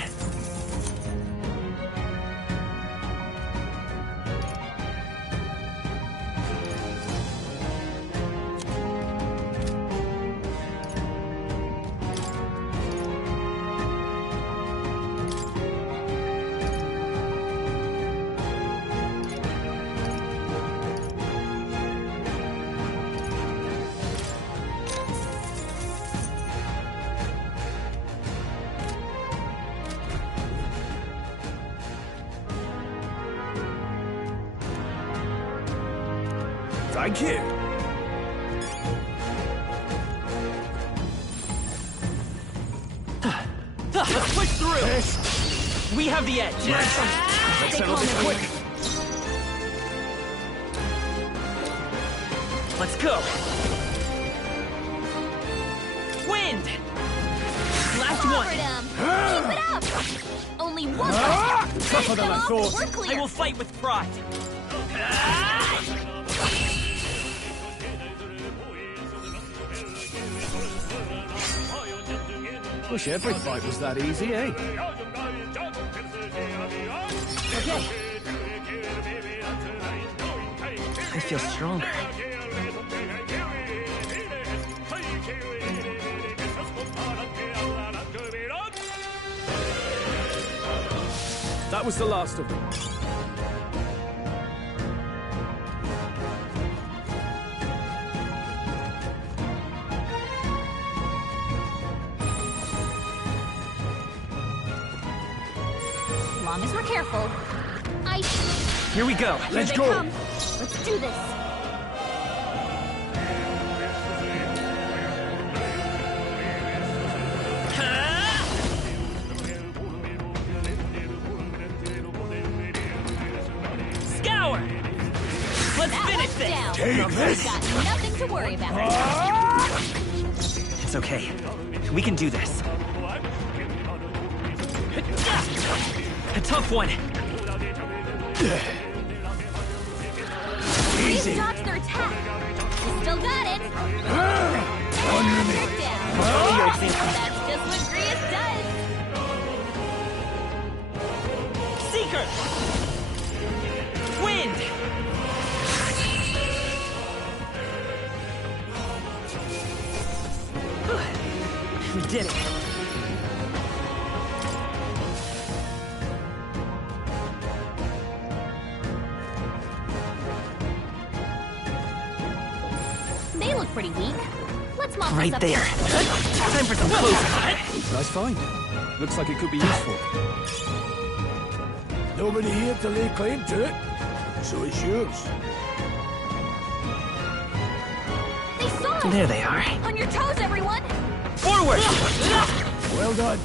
Thank you. Let's push through! We have the edge! Let's settle this quick! Let's go! Wind! Last one! Keep it up! Only one Tougher than I thought! We're clear. I will fight with pride! Wish every fight was that easy, eh? Okay. I feel stronger. That was the last of them. As long as we're careful, Here we go. Let's go. Let's do this. Scour! Let's finish this! Down. Take this! Got nothing to worry about. It's okay. We can do this. A tough one. We've dodged their attack. We still got it. On your knee. That's just what Grius does. Seeker! Wind! We did it. They look pretty weak. Let's mop Right this up. there. Time for some closing. Nice find. Looks like it could be useful. Nobody here to lay claim to it, so it's yours. They saw There they are. On your toes, everyone! Forward! Well done.